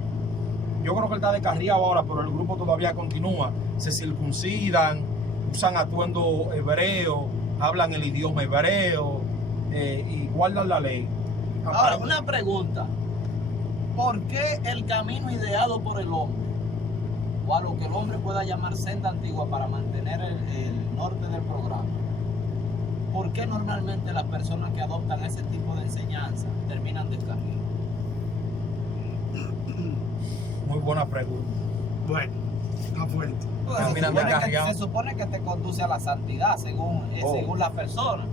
Yo creo que él está de carriado ahora, pero el grupo todavía continúa. Se circuncidan, usan atuendo hebreo, hablan el idioma hebreo y guardan la ley. Ahora, una pregunta. ¿Por qué el camino ideado por el hombre, o a lo que el hombre pueda llamar senda antigua para mantener el norte del programa, por qué normalmente las personas que adoptan ese tipo de enseñanza terminan descarriados? Muy buena pregunta. Bueno, está fuerte. Porque Terminan descarriados. se supone que te conduce a la santidad según la persona.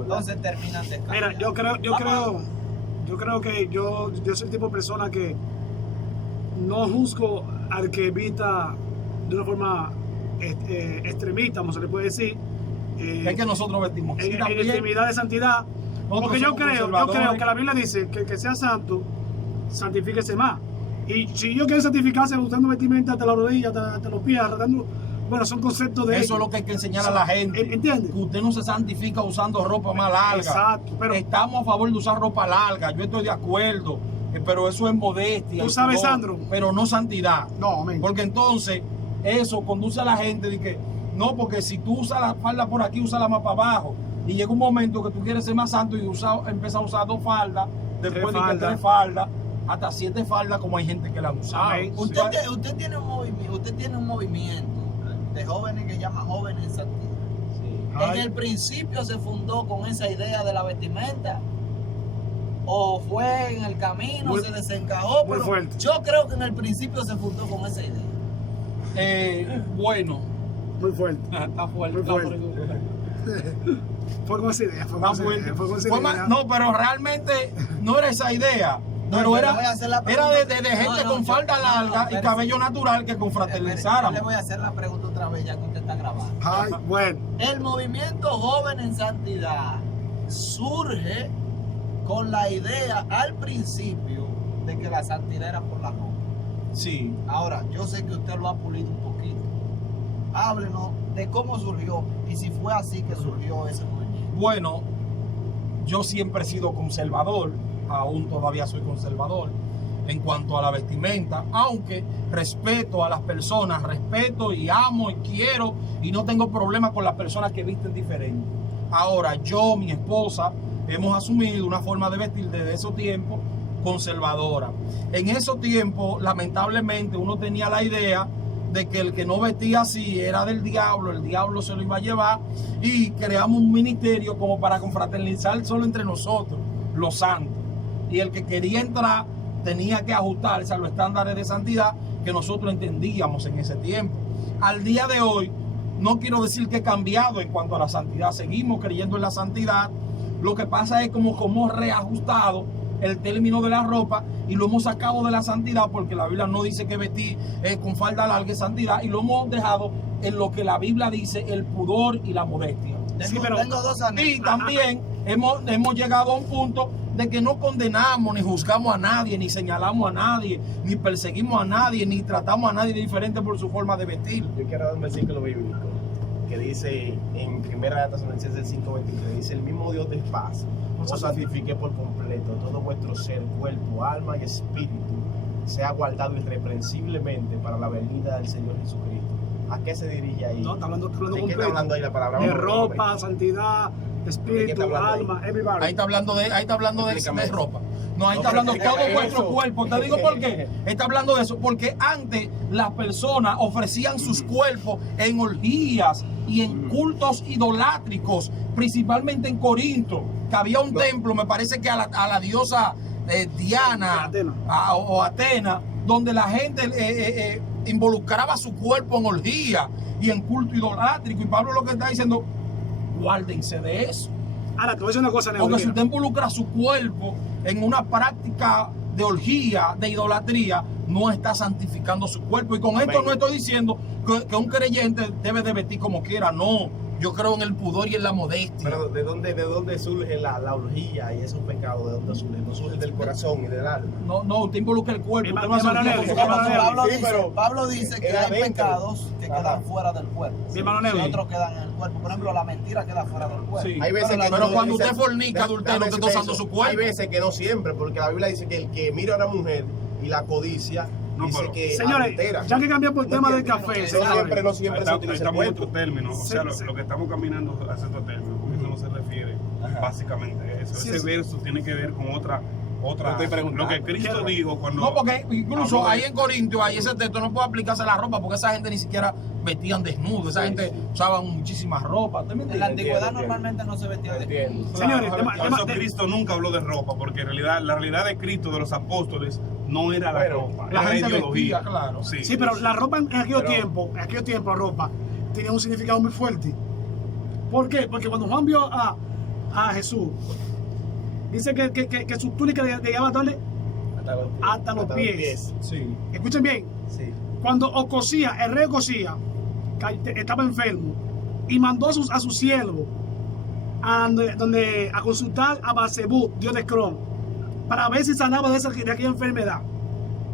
Entonces terminan descarriados. Mira, yo creo que yo soy el tipo de persona que no juzgo al que evita de una forma extremista, como se le puede decir, Es que nosotros vestimos así en también. intimidad de santidad. Nosotros Porque yo somos creo conservadores. que la Biblia dice que el que sea santo, santifíquese más. Y si yo quiero santificarse usando vestimenta hasta la rodilla, hasta los pies, bueno, son conceptos de Eso ellos. es lo que hay que enseñar a la gente. ¿Entiendes? Que usted no se santifica usando ropa más larga. Exacto, pero Estamos a favor de usar ropa larga, yo estoy de acuerdo, pero eso es modestia. Tú y sabes, pudor, Sandro. pero no santidad. no, amén. Porque entonces eso conduce a la gente de que no, porque si tú usas la falda por aquí, úsala más para abajo. Y llega un momento que tú quieres ser más santo y empiezas a usar 2 faldas, después de que faldas. 3 faldas, hasta 7 faldas, como hay gente que la usa. Amén. Usted tiene un movimiento de jóvenes que llaman jóvenes en santidad. Ay. En el principio se fundó con esa idea de la vestimenta, o fue en el camino, Muy- se desencajó, muy pero fuerte. yo creo que en el principio se fundó con esa idea. Bueno, Muy fuerte. está fuerte. Muy está fuerte. fuerte. Fue con esa idea. Fue con Está esa idea. fuerte. Fue con esa Fue idea. más- no, pero realmente no era esa idea. No, Pero yo le era voy a hacer la era pregunta. de gente No, con yo- falda no, larga y espérese. cabello natural que Yo confraternizáramos. le voy a hacer la pregunta otra vez ya que usted está grabando. Ay, bueno. El movimiento Joven en Santidad surge con la idea al principio de que la santidad era por la ropa. Sí. Ahora, yo sé que usted lo ha pulido un poquito. Háblenos de cómo surgió y si fue así que surgió ese movimiento. Bueno, yo siempre he sido conservador, aún todavía soy conservador en cuanto a la vestimenta, aunque respeto a las personas, respeto y amo y quiero y no tengo problema con las personas que visten diferente. Ahora, yo, mi esposa, hemos asumido una forma de vestir desde esos tiempos conservadora. En esos tiempos, lamentablemente, uno tenía la idea de que el que no vestía así era del diablo, el diablo se lo iba a llevar, y creamos un ministerio como para confraternizar solo entre nosotros, los santos. Y el que quería entrar tenía que ajustarse a los estándares de santidad que nosotros entendíamos en ese tiempo. Al día de hoy, no quiero decir que he cambiado en cuanto a la santidad, seguimos creyendo en la santidad. Lo que pasa es como hemos reajustado el término de la ropa y lo hemos sacado de la santidad, porque la Biblia no dice que vestir con falda larga es santidad, y lo hemos dejado en lo que la Biblia dice, el pudor y la modestia. Tengo, pero- tengo dos Y anécdotas. también hemos llegado a un punto de que no condenamos, ni juzgamos a nadie, ni señalamos a nadie, ni perseguimos a nadie, ni tratamos a nadie de diferente por su forma de vestir. Yo quiero dar un versículo bíblico que dice en 1 Tesalonicenses 5:23, dice: el mismo Dios de paz os santifique por completo todo vuestro ser, cuerpo, alma y espíritu sea guardado irreprensiblemente para la venida del Señor Jesucristo. ¿A qué se dirige ahí? No, está hablando ¿De qué está completo. hablando ahí la palabra? De Vamos a ver. ropa, santidad, ¿De qué espíritu, está hablando ahí? alma, everybody. Ahí está hablando de Explícame eso. ropa. No, ahí No, está hablando pero todo explícame vuestro eso. cuerpo. Te digo por qué. Está hablando de eso. Porque antes las personas ofrecían sus cuerpos en orgías y en cultos idolátricos, principalmente en Corinto, que había un templo, me parece que a la diosa Diana Atena. o Atena, donde la gente involucraba su cuerpo en orgía y en culto idolátrico. Y Pablo lo que está diciendo, guárdense de eso. Ahora, te voy a decir una cosa, Neo. Porque si usted involucra su cuerpo en una práctica de orgía, de idolatría, no está santificando su cuerpo. Y con esto no estoy diciendo que un creyente debe de vestir como quiera, no. Yo creo en el pudor y en la modestia. Pero ¿de dónde surge la orgía y esos pecados? ¿De dónde surgen? No surgen del corazón y del alma. No, usted involucra el cuerpo. Mi Usted no hace hermano orgía Nelly, con su mi hermano corazón. Pablo, Sí, dice, pero Pablo dice que es hay adentro. pecados que Ajá. quedan fuera del cuerpo. Mi hermano Y Nelly. otros quedan en el cuerpo. Por ejemplo, la mentira queda fuera del cuerpo. Sí. Hay veces Pero que Pero no cuando dice- usted fornica, adultero, usted está usando su cuerpo. Hay veces que no siempre, porque la Biblia dice que el que mira a una mujer y la codicia, No, dice pero- que Señores, adultera. ya que cambiamos el ¿No tema del entiendes? café, No señores. siempre, no Ahí siempre se está- ahí utiliza el estamos en cuerpo. otro término. O sea, Sí. lo que estamos caminando hacia otro término, porque eso no se refiere básicamente a eso. Sí, Ese sí. verso tiene que ver con otra Te estoy preguntando. lo que Cristo dijo cuando... No, porque incluso habló de- ahí en Corintios, ahí ese texto no puede aplicarse a la ropa, porque esa gente ni siquiera vestían desnudo, esa gente usaba muchísimas ropas. ¿Usted me En la entiende? antigüedad Entiendo. normalmente no se vestía de Entiendo. Señores, Claro, Por eso Cristo nunca habló de ropa, porque en realidad la realidad de Cristo, de los apóstoles, no era la Bueno, ropa, la era la gente ideología. vestía, claro. Sí, pero la ropa en aquellos tiempos, la ropa, tenía un significado muy fuerte. ¿Por qué? Porque cuando Juan vio a Jesús, dice que su túnica le llegaba a darle hasta los pies. Sí. Escuchen bien, Sí. cuando Ocosía, el rey Ocosía, estaba enfermo y mandó a su siervo a consultar a Beelzebub, dios de Cron, para ver si sanaba de aquella enfermedad.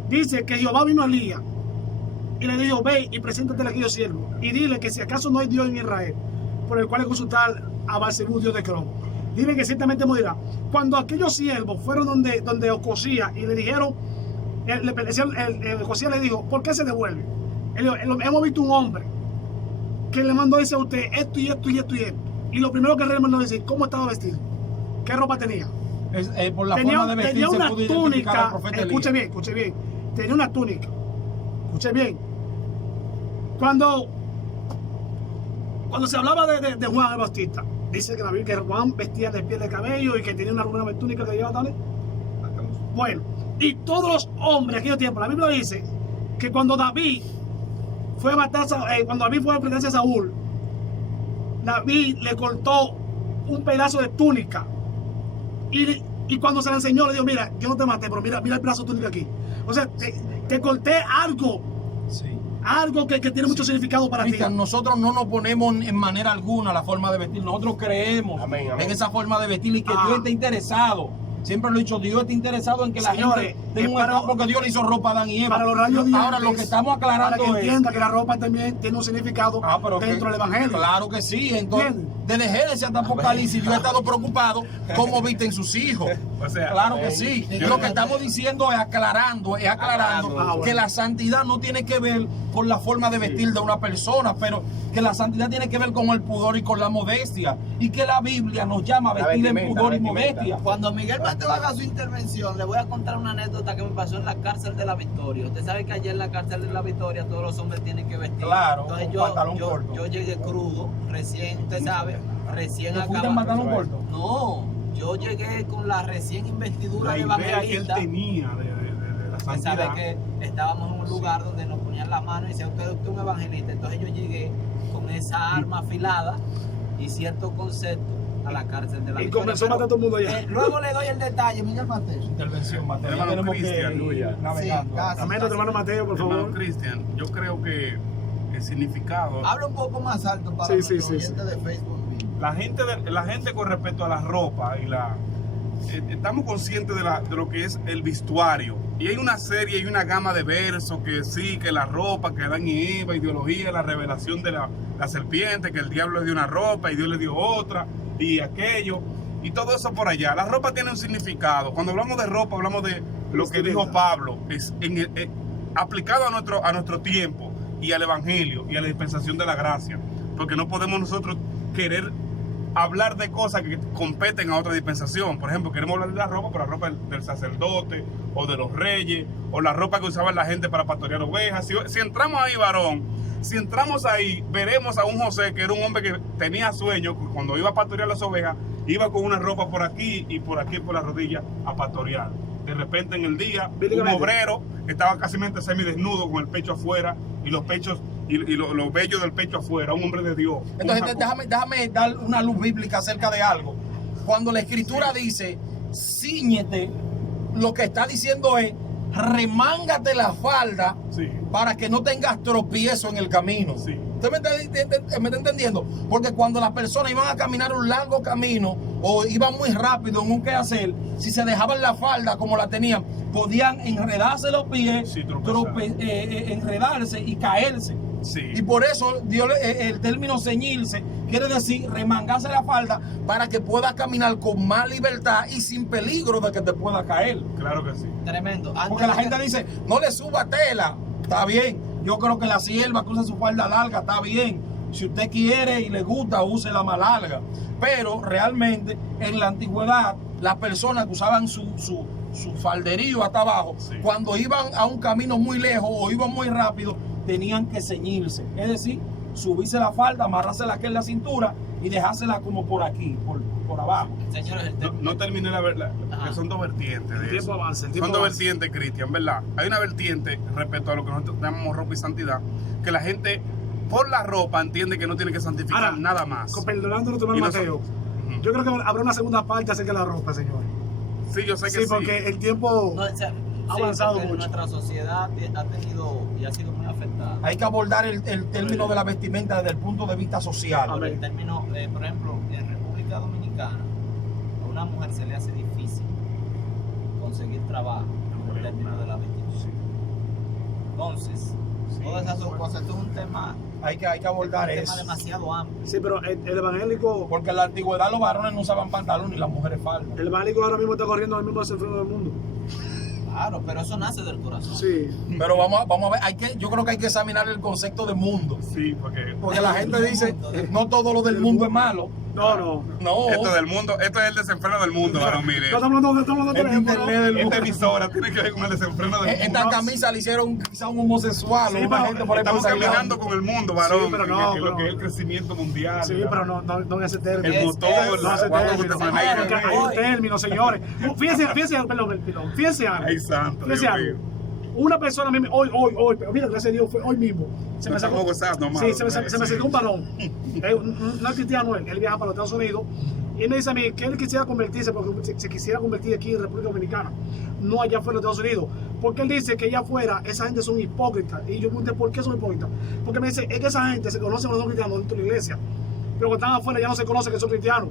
Dice que Jehová vino a Elías y le dijo, ve y preséntate a aquellos siervos y dile que si acaso no hay Dios en Israel, por el cual hay que consultar a Beelzebub, dios de Cron, dile que ciertamente morirá. Cuando aquellos siervos fueron donde Ocosía y le dijeron, Ocosía le dijo, ¿por qué se devuelve? Él dijo, hemos visto un hombre que le mandó a decir a usted esto y esto y esto y esto. Y lo primero que el rey le mandó a decir, ¿cómo estaba vestido? ¿Qué ropa tenía? Por la Tenía, forma de vestir tenía se una pudo identificar al túnica, profeta escuche Elías. bien, tenía una túnica, escuche bien. Cuando se hablaba de Juan el Bautista, dice que la Biblia que Juan vestía de piel de cabello y que tenía una túnica que llevaba tal. Bueno, y todos los hombres de aquel tiempo, la Biblia dice que cuando David fue a matar, cuando David fue a enfrentarse a Saúl, David le cortó un pedazo de túnica y cuando se la enseñó le dijo, mira, yo no te maté, pero mira el pedazo de túnica aquí. O sea, te corté algo que tiene mucho significado para ti. Cristian, nosotros no nos ponemos en manera alguna la forma de vestir. Nosotros creemos Amén, amén. en esa forma de vestir y que Dios está interesado. Siempre lo he dicho, Dios está interesado en que la Señores, gente tenga un para- estado porque Dios le hizo ropa a Adán y Eva. Para los rayos Ahora lo que estamos para aclarando que es... entienda que la ropa también tiene un significado Pero dentro del evangelio. Claro que sí. Entonces, ¿Entiendes? desde Génesis hasta Apocalipsis, Dios ha estado preocupado cómo visten sus hijos. O sea, Claro que sí. Lo que estamos diciendo es aclarando bueno. que la santidad no tiene que ver con la forma de vestir de una persona, pero que la santidad tiene que ver con el pudor y con la modestia. Y que la Biblia nos llama a La vestir en vestimenta, pudor la y vestimenta. modestia. Cuando Miguel Mateo haga su intervención, le voy a contar una anécdota que me pasó en la cárcel de la Victoria. Usted sabe que allá en la cárcel de la Victoria todos los hombres tienen que vestir. Claro, Entonces con pantalón corto. yo llegué crudo, recién, usted sabe, recién ¿Te fuiste en acabado. pantalón corto? No, yo llegué con la recién investidura la de idea que él evangelista. tenía de la Usted sabe santidad. que estábamos en un lugar donde nos ponían las manos y decían, usted es un evangelista. Entonces yo llegué con esa arma afilada y cierto concepto a la cárcel de la Y Victoria. comenzó a matar a todo el mundo allá. Luego le doy el detalle, Miguel Mateo. Intervención, Mateo. Hermano Tenemos que Cristian, ir aleluya. navegando. Sí, casi. Amén, hermano Mateo, por Hermano favor. Cristian, yo creo que el significado... Habla un poco más alto para Sí, los sí, sí, oyentes de Facebook. La gente con respecto a la ropa y estamos conscientes de lo que es el vestuario. Y hay una serie y una gama de versos que sí, que la ropa, que Adán y Eva, ideología, la revelación de la serpiente, que el diablo le dio una ropa y Dios le dio otra, y aquello, y todo eso por allá. La ropa tiene un significado. Cuando hablamos de ropa, hablamos de lo que dijo Pablo, es aplicado a nuestro tiempo y al evangelio y a la dispensación de la gracia. Porque no podemos nosotros querer hablar de cosas que competen a otra dispensación. Por ejemplo, queremos hablar de la ropa, pero la ropa del sacerdote o de los reyes, o la ropa que usaba la gente para pastorear ovejas. Si entramos ahí, varón, si entramos ahí, veremos a un José, que era un hombre que tenía sueño, cuando iba a pastorear las ovejas, iba con una ropa por aquí y por aquí por la rodilla a pastorear. De repente en el día, un Bíblicamente. obrero estaba casi semidesnudo con el pecho afuera y los pechos y los vellos del pecho afuera, un hombre de Dios. Entonces, déjame dar una luz bíblica acerca de algo. Cuando la escritura dice, cíñete, lo que está diciendo es, remángate la falda Sí. para que no tengas tropiezo en el camino. Sí. ¿Usted me está entendiendo? Porque cuando las personas iban a caminar un largo camino o iban muy rápido en un quehacer, si se dejaban la falda como la tenían, podían enredarse los pies, Sí, tropezar. enredarse y caerse. Sí. Y por eso el término ceñirse quiere decir remangarse la falda para que puedas caminar con más libertad y sin peligro de que te pueda caer. Claro que sí. Tremendo. Antes Porque la de que- gente dice, no le suba tela, está bien. Yo creo que la sierva que usa su falda larga está bien. Si usted quiere y le gusta, use la más larga. Pero realmente en la antigüedad, las personas que usaban su falderío hasta abajo, Sí. cuando iban a un camino muy lejos o iban muy rápido, tenían que ceñirse. Es decir, subirse la falda, amarrársela aquí en la cintura y dejársela como por aquí, por abajo. Señores, el No terminé la verdad, Ajá. que son dos vertientes El de tiempo eso. avanza, el tiempo Son dos avanza. vertientes, Cristian, ¿verdad? Hay una vertiente respecto a lo que nosotros llamamos ropa y santidad, que la gente por la ropa entiende que no tiene que santificar Ahora, nada más. Perdonando nuestro hermano Y Mateo, Ujú. yo creo que habrá una segunda parte acerca de la ropa, señor. Sí, yo sé que Sí, sí. porque el tiempo... No, o sea, Ha avanzado porque mucho. Nuestra sociedad ha tenido y ha sido muy afectada. Hay que abordar el término de la vestimenta desde el punto de vista social. Por el término, por ejemplo, en República Dominicana, a una mujer se le hace difícil conseguir trabajo por el término de la vestimenta. Entonces, todas esas son cosas. Esto es un tema, Hay que abordar un eso. tema demasiado amplio. Sí, pero el evangélico... Porque en la antigüedad los varones no usaban pantalón y las mujeres falda. El evangélico ahora mismo está corriendo el mismo desenfreno del mundo. Claro, pero eso nace del corazón. Sí. Pero vamos a ver, yo creo que hay que examinar el concepto de mundo. Sí, porque Porque la gente dice, no todo lo del mundo es malo. No. No, esto del mundo, esto es el desenfreno del mundo, varón, mire. No estamos hablando de el teléfono. internet del mundo. Esta emisora tiene que ver con el desenfreno del mundo. Esta camisa le hicieron quizá un homosexual Sí, o una pero gente por ahí Estamos pensando. caminando con el mundo, varón, Sí, pero no, en lo pero- que es el crecimiento mundial. Sí, ¿verdad? pero no en ese término. El motor, No ese cuando término. te Ay, Porque hay un término, señores. Fíjense algo. Ay, santo, Fíjense Dios algo. mío. Una persona mismo, hoy, pero mira, gracias a Dios, fue hoy mismo. Se No me estamos sacó, gozando, sí, amado. se me acercó un varón. No es cristiano él viaja para los Estados Unidos. Y él me dice a mí que él quisiera convertirse, porque se quisiera convertir aquí en República Dominicana, no allá afuera de los Estados Unidos. Porque él dice que allá afuera esa gente son hipócritas. Y yo me pregunté, ¿por qué son hipócritas? Porque me dice, es que esa gente se conoce que no son cristianos dentro de la iglesia. Pero cuando están afuera ya no se conoce que son cristianos.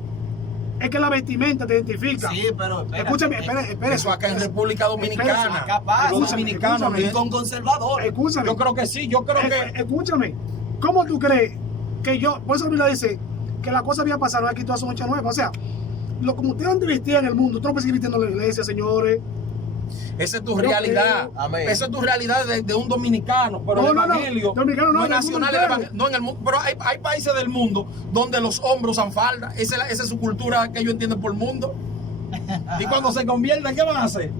Es que la vestimenta te identifica. Sí, pero espérate. Escúchame, espérate. Eso acá en República Dominicana. Acá pasa. Los dominicanos. Escúchame. Con conservadores. Escúchame. Yo creo que sí, yo creo que Escúchame, ¿cómo tú crees que yo, por eso la Biblia dice que la cosa había pasado aquí todas son hechas nuevas? O sea, como ustedes han de vestir en el mundo, tú no puedes seguir vistiendo en la iglesia, señores. esa es tu realidad. Amén. Esa es tu realidad de un dominicano. Pero No, el no, no. evangelio Dominicano no, es del mundo nacional, entero. no en el mundo. Pero hay países del mundo donde los hombres usan falda. Esa es su cultura que ellos entienden por mundo. Y cuando se convierten, ¿qué van a hacer?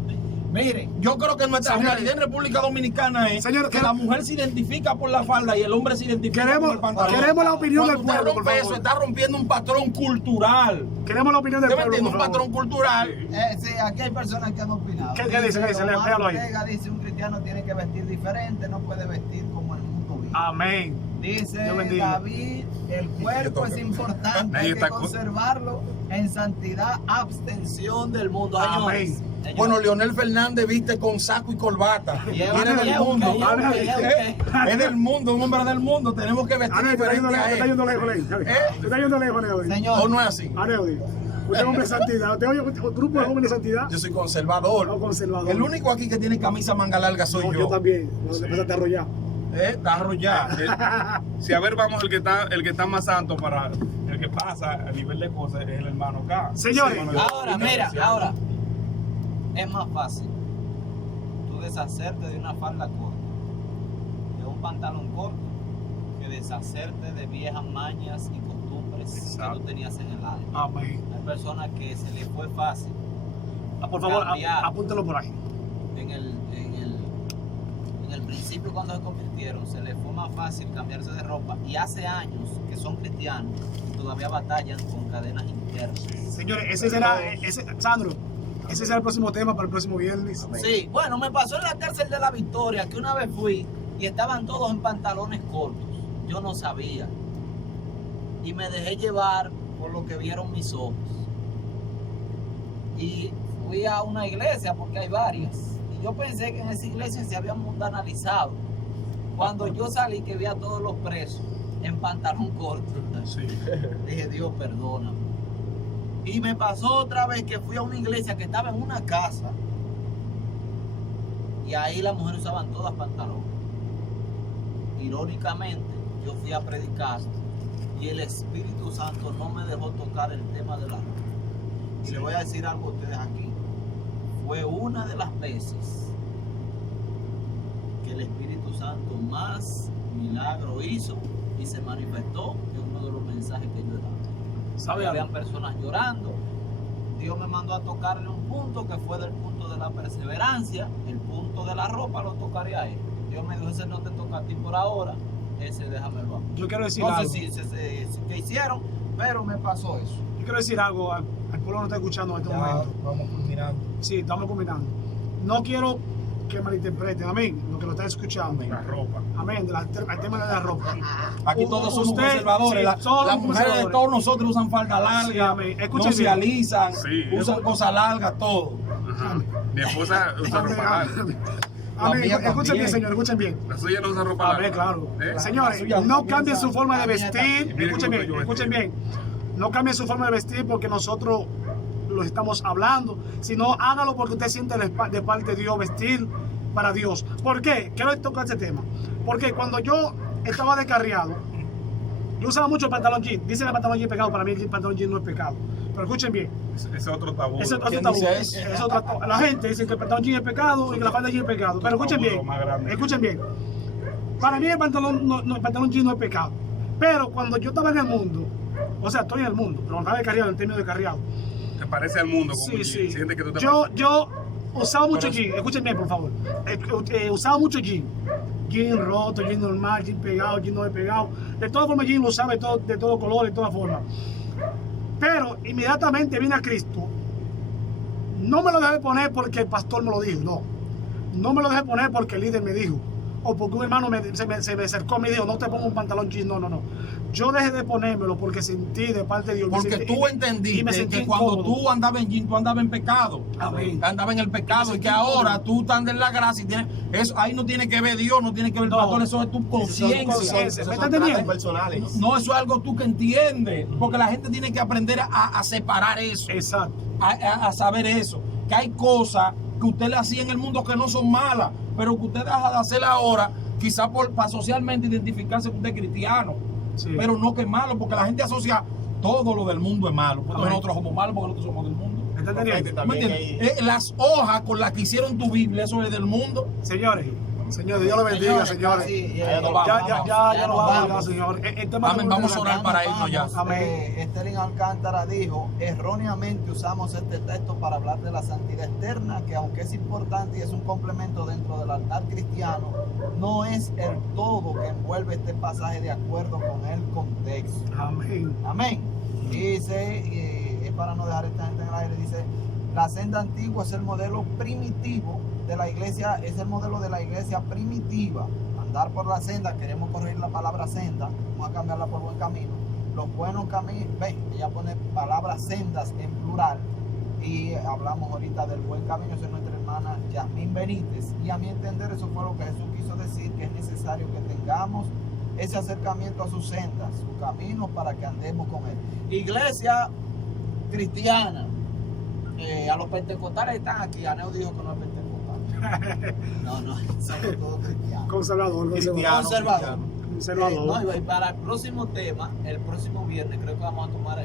Mire, Yo creo que nuestra Señores, realidad en República Dominicana es señores, que la mujer se identifica por la falda y el hombre se identifica por el pantalón. Queremos la opinión Cuando del usted pueblo, por rompe eso, favor. está rompiendo un patrón cultural. Queremos la opinión del ¿Usted me pueblo, entiende? por Un favor. patrón cultural. sí, aquí hay personas que han opinado. ¿Qué dice? ¿Qué dice? Omar Léalo ahí. Ortega dice un cristiano tiene que vestir diferente, no puede vestir como el mundo vive. Amén. Dice Dios bendiga. David, el cuerpo es importante, Ahí hay que está. conservarlo en santidad, abstención del mundo. Amén. Señores, Bueno, Leonel Fernández viste con saco y corbata. y es Viene del mundo. Es del mundo, un hombre del mundo. Tenemos que vestir Anel, te está diferente a yendo él. lejos, Ley. ¿Eh? Te está yendo lejos, Anel. Señor, ¿O no es así? Anel, usted es hombre de santidad. Usted oye un grupo de jóvenes de santidad. Yo soy conservador. No, conservador. El único aquí que tiene camisa manga larga soy No, yo. yo también. No, empezaste a arrollar. Está arrollado. Si a ver, vamos, el que está más santo para el que pasa a nivel de cosas es el hermano acá. Señores, Hermano, ahora, mira, ahora es más fácil tú deshacerte de una falda corta, de un pantalón corto, que deshacerte de viejas mañas y costumbres Exacto. que tú tenías en el alma. amén. Hay personas que se les fue fácil Por favor, cambiar. apúntalo por ahí. en el principio cuando se convirtieron, se les fue más fácil cambiarse de ropa y hace años que son cristianos y todavía batallan con cadenas internas. Señores, ese será, Sandro, Ese será el próximo tema para el próximo viernes. Sí, bueno, me pasó en la cárcel de la Victoria que una vez fui y estaban todos en pantalones cortos. Yo no sabía. Y me dejé llevar por lo que vieron mis ojos. Y fui a una iglesia, porque hay varias. Y yo pensé que en esa iglesia se habían mundanalizado. Cuando yo salí, que vi a todos los presos en pantalón corto. Sí. Dije, Dios, perdóname. Y me pasó otra vez que fui a una iglesia que estaba en una casa. Y ahí las mujeres usaban todas pantalones. Irónicamente, yo fui a predicar y el Espíritu Santo no me dejó tocar el tema de la ropa. Y le voy a decir algo a ustedes aquí. Fue una de las veces que el Espíritu Santo más milagro hizo y se manifestó en uno de los mensajes que yo daba. ¿Sabe Habían algo? personas llorando. Dios me mandó a tocarle un punto que fue del punto de la perseverancia. El punto de la ropa lo tocaré a él. Dios me dijo, ese no te toca a ti por ahora, ese déjamelo a mí. Yo quiero decir No sé algo. si qué hicieron, pero me pasó eso. Yo quiero decir algo al pueblo que no está escuchando en este Ya momento. vamos culminando. Sí, estamos combinando. No quiero que malinterpreten, amén, lo que lo están escuchando. La ropa. Amén, el tema de la ropa. Aquí todos somos Usted, conservadores. sí, La- todos las somos mujeres de conservadores. todos nosotros usan falda larga, Sí, amén. Escuchen no se bien. alisan, Sí, usan cosas largas, todo. Ajá. Mi esposa usa ropa larga. Amén, mía escuchen también. bien, señor, escuchen bien. La suya no usa ropa larga. Amén, claro. ¿Eh? Señores, La suya no también cambien su sabe. forma de La mía vestir. también. Miren Escuchen cómo bien, estoy yo escuchen vestido. bien. No cambien su forma de vestir porque nosotros lo estamos hablando, sino hágalo porque usted siente de parte de Dios vestir para Dios. ¿Por qué? Quiero tocar ese tema. Porque cuando yo estaba descarriado, yo usaba mucho el pantalón jean. Dicen que el pantalón jean es pecado, para mí el pantalón jean no es pecado. Pero escuchen bien, Ese es otro tabú. ese es otro ¿Quién tabú. dice eso? Es otro tabú. La gente dice que el pantalón jean es pecado y que la falda jean es pecado. Pero escuchen bien, Más grande. escuchen bien. Para mí el pantalón, el pantalón jean no es pecado. Pero cuando yo estaba en el mundo, o sea, estoy en el mundo, pero no estaba descarriado en términos de carriado. Te parece al mundo. Como Sí, sí. Siente que tú te Yo usaba mucho Pero jean, escuchen bien por favor. Usaba mucho jean. Jean roto, jean normal, jean pegado, jean no pegado. De todas formas, jean lo usaba de todo color, de todas formas. Pero inmediatamente vine a Cristo. No me lo dejé poner porque el pastor me lo dijo, no. No me lo dejé poner porque el líder me dijo. O porque un hermano se me acercó y me dijo, no te pongo un pantalón jean, no. Yo dejé de ponérmelo porque sentí de parte de Dios. me Porque sentí- tú y me entendiste sentí que cuando incómodo. tú andabas en jean, tú andabas en pecado. Amén. Andabas en el pecado y sentí que ahora incómodo. tú estás en la gracia y tienes, eso, ahí no tiene que ver Dios, no tiene que ver el No. pastor, eso es tu conciencia. conciencia. ¿Me Son está entendiendo? tratos personales. No, eso es algo tú que entiendes, porque la gente tiene que aprender a separar eso, Exacto. a saber eso, que hay cosas que usted le hacía en el mundo que no son malas, pero que usted deja de hacerla ahora, quizás para socialmente identificarse que usted es cristiano, Sí. pero no que es malo, porque la gente asocia todo lo del mundo es malo, porque Amén. nosotros somos malos, porque nosotros somos del mundo. ¿Me está entendiendo? ¿Me También entiendes? Las hojas con las que hicieron tu Biblia, eso es del mundo. Señores, Dios lo bendiga, señores. Sí, Allá nos vamos. Ya nos vamos, ya, señor. El tema Amén, está muy vamos a orar interesante. para irnos ya. Amén. Estelín Alcántara dijo, erróneamente usamos este texto para hablar de la santidad eterna, que aunque es importante y es un complemento dentro del altar cristiano, no es el todo que envuelve este pasaje de acuerdo con el contexto. Amén. Amén. Dice, es para no dejar esta gente en el aire, dice, la senda antigua es el modelo primitivo de la iglesia, es el modelo de la iglesia primitiva. Andar por la senda, queremos corregir la palabra senda, vamos a cambiarla por buen camino. Los buenos caminos, ve, ella pone palabras sendas en plural y hablamos ahorita del buen camino, esa es nuestra hermana Yasmín Benítez. Y a mi entender eso fue lo que Jesús quiso decir, que es necesario que tengamos ese acercamiento a sus sendas, sus caminos, para que andemos con él. Iglesia cristiana, a los pentecostales están aquí, Aneo dijo que no es pentecostal. No, somos todos cristianos. Conservador. Conservador. Conservador. Y para el próximo tema, el próximo viernes, creo que vamos a tocar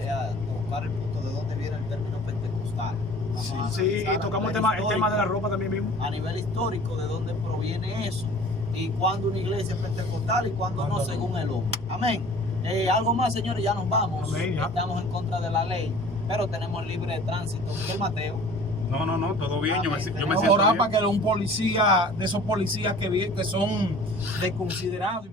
el punto de dónde viene el término pentecostal. Vamos a Sí, analizar y a tocamos nivel el tema de la histórico, ropa también mismo. a nivel histórico, de dónde proviene eso y cuándo una iglesia es pentecostal y cuándo no, según el hombre. Amén. Algo más, señores, ya nos vamos. Amén, ya. Estamos en contra de la ley, pero tenemos libre tránsito. Miguel Mateo. No, todo bien. Yo me Vamos a siento orar bien. para que un policía, de esos policías que son desconsiderados.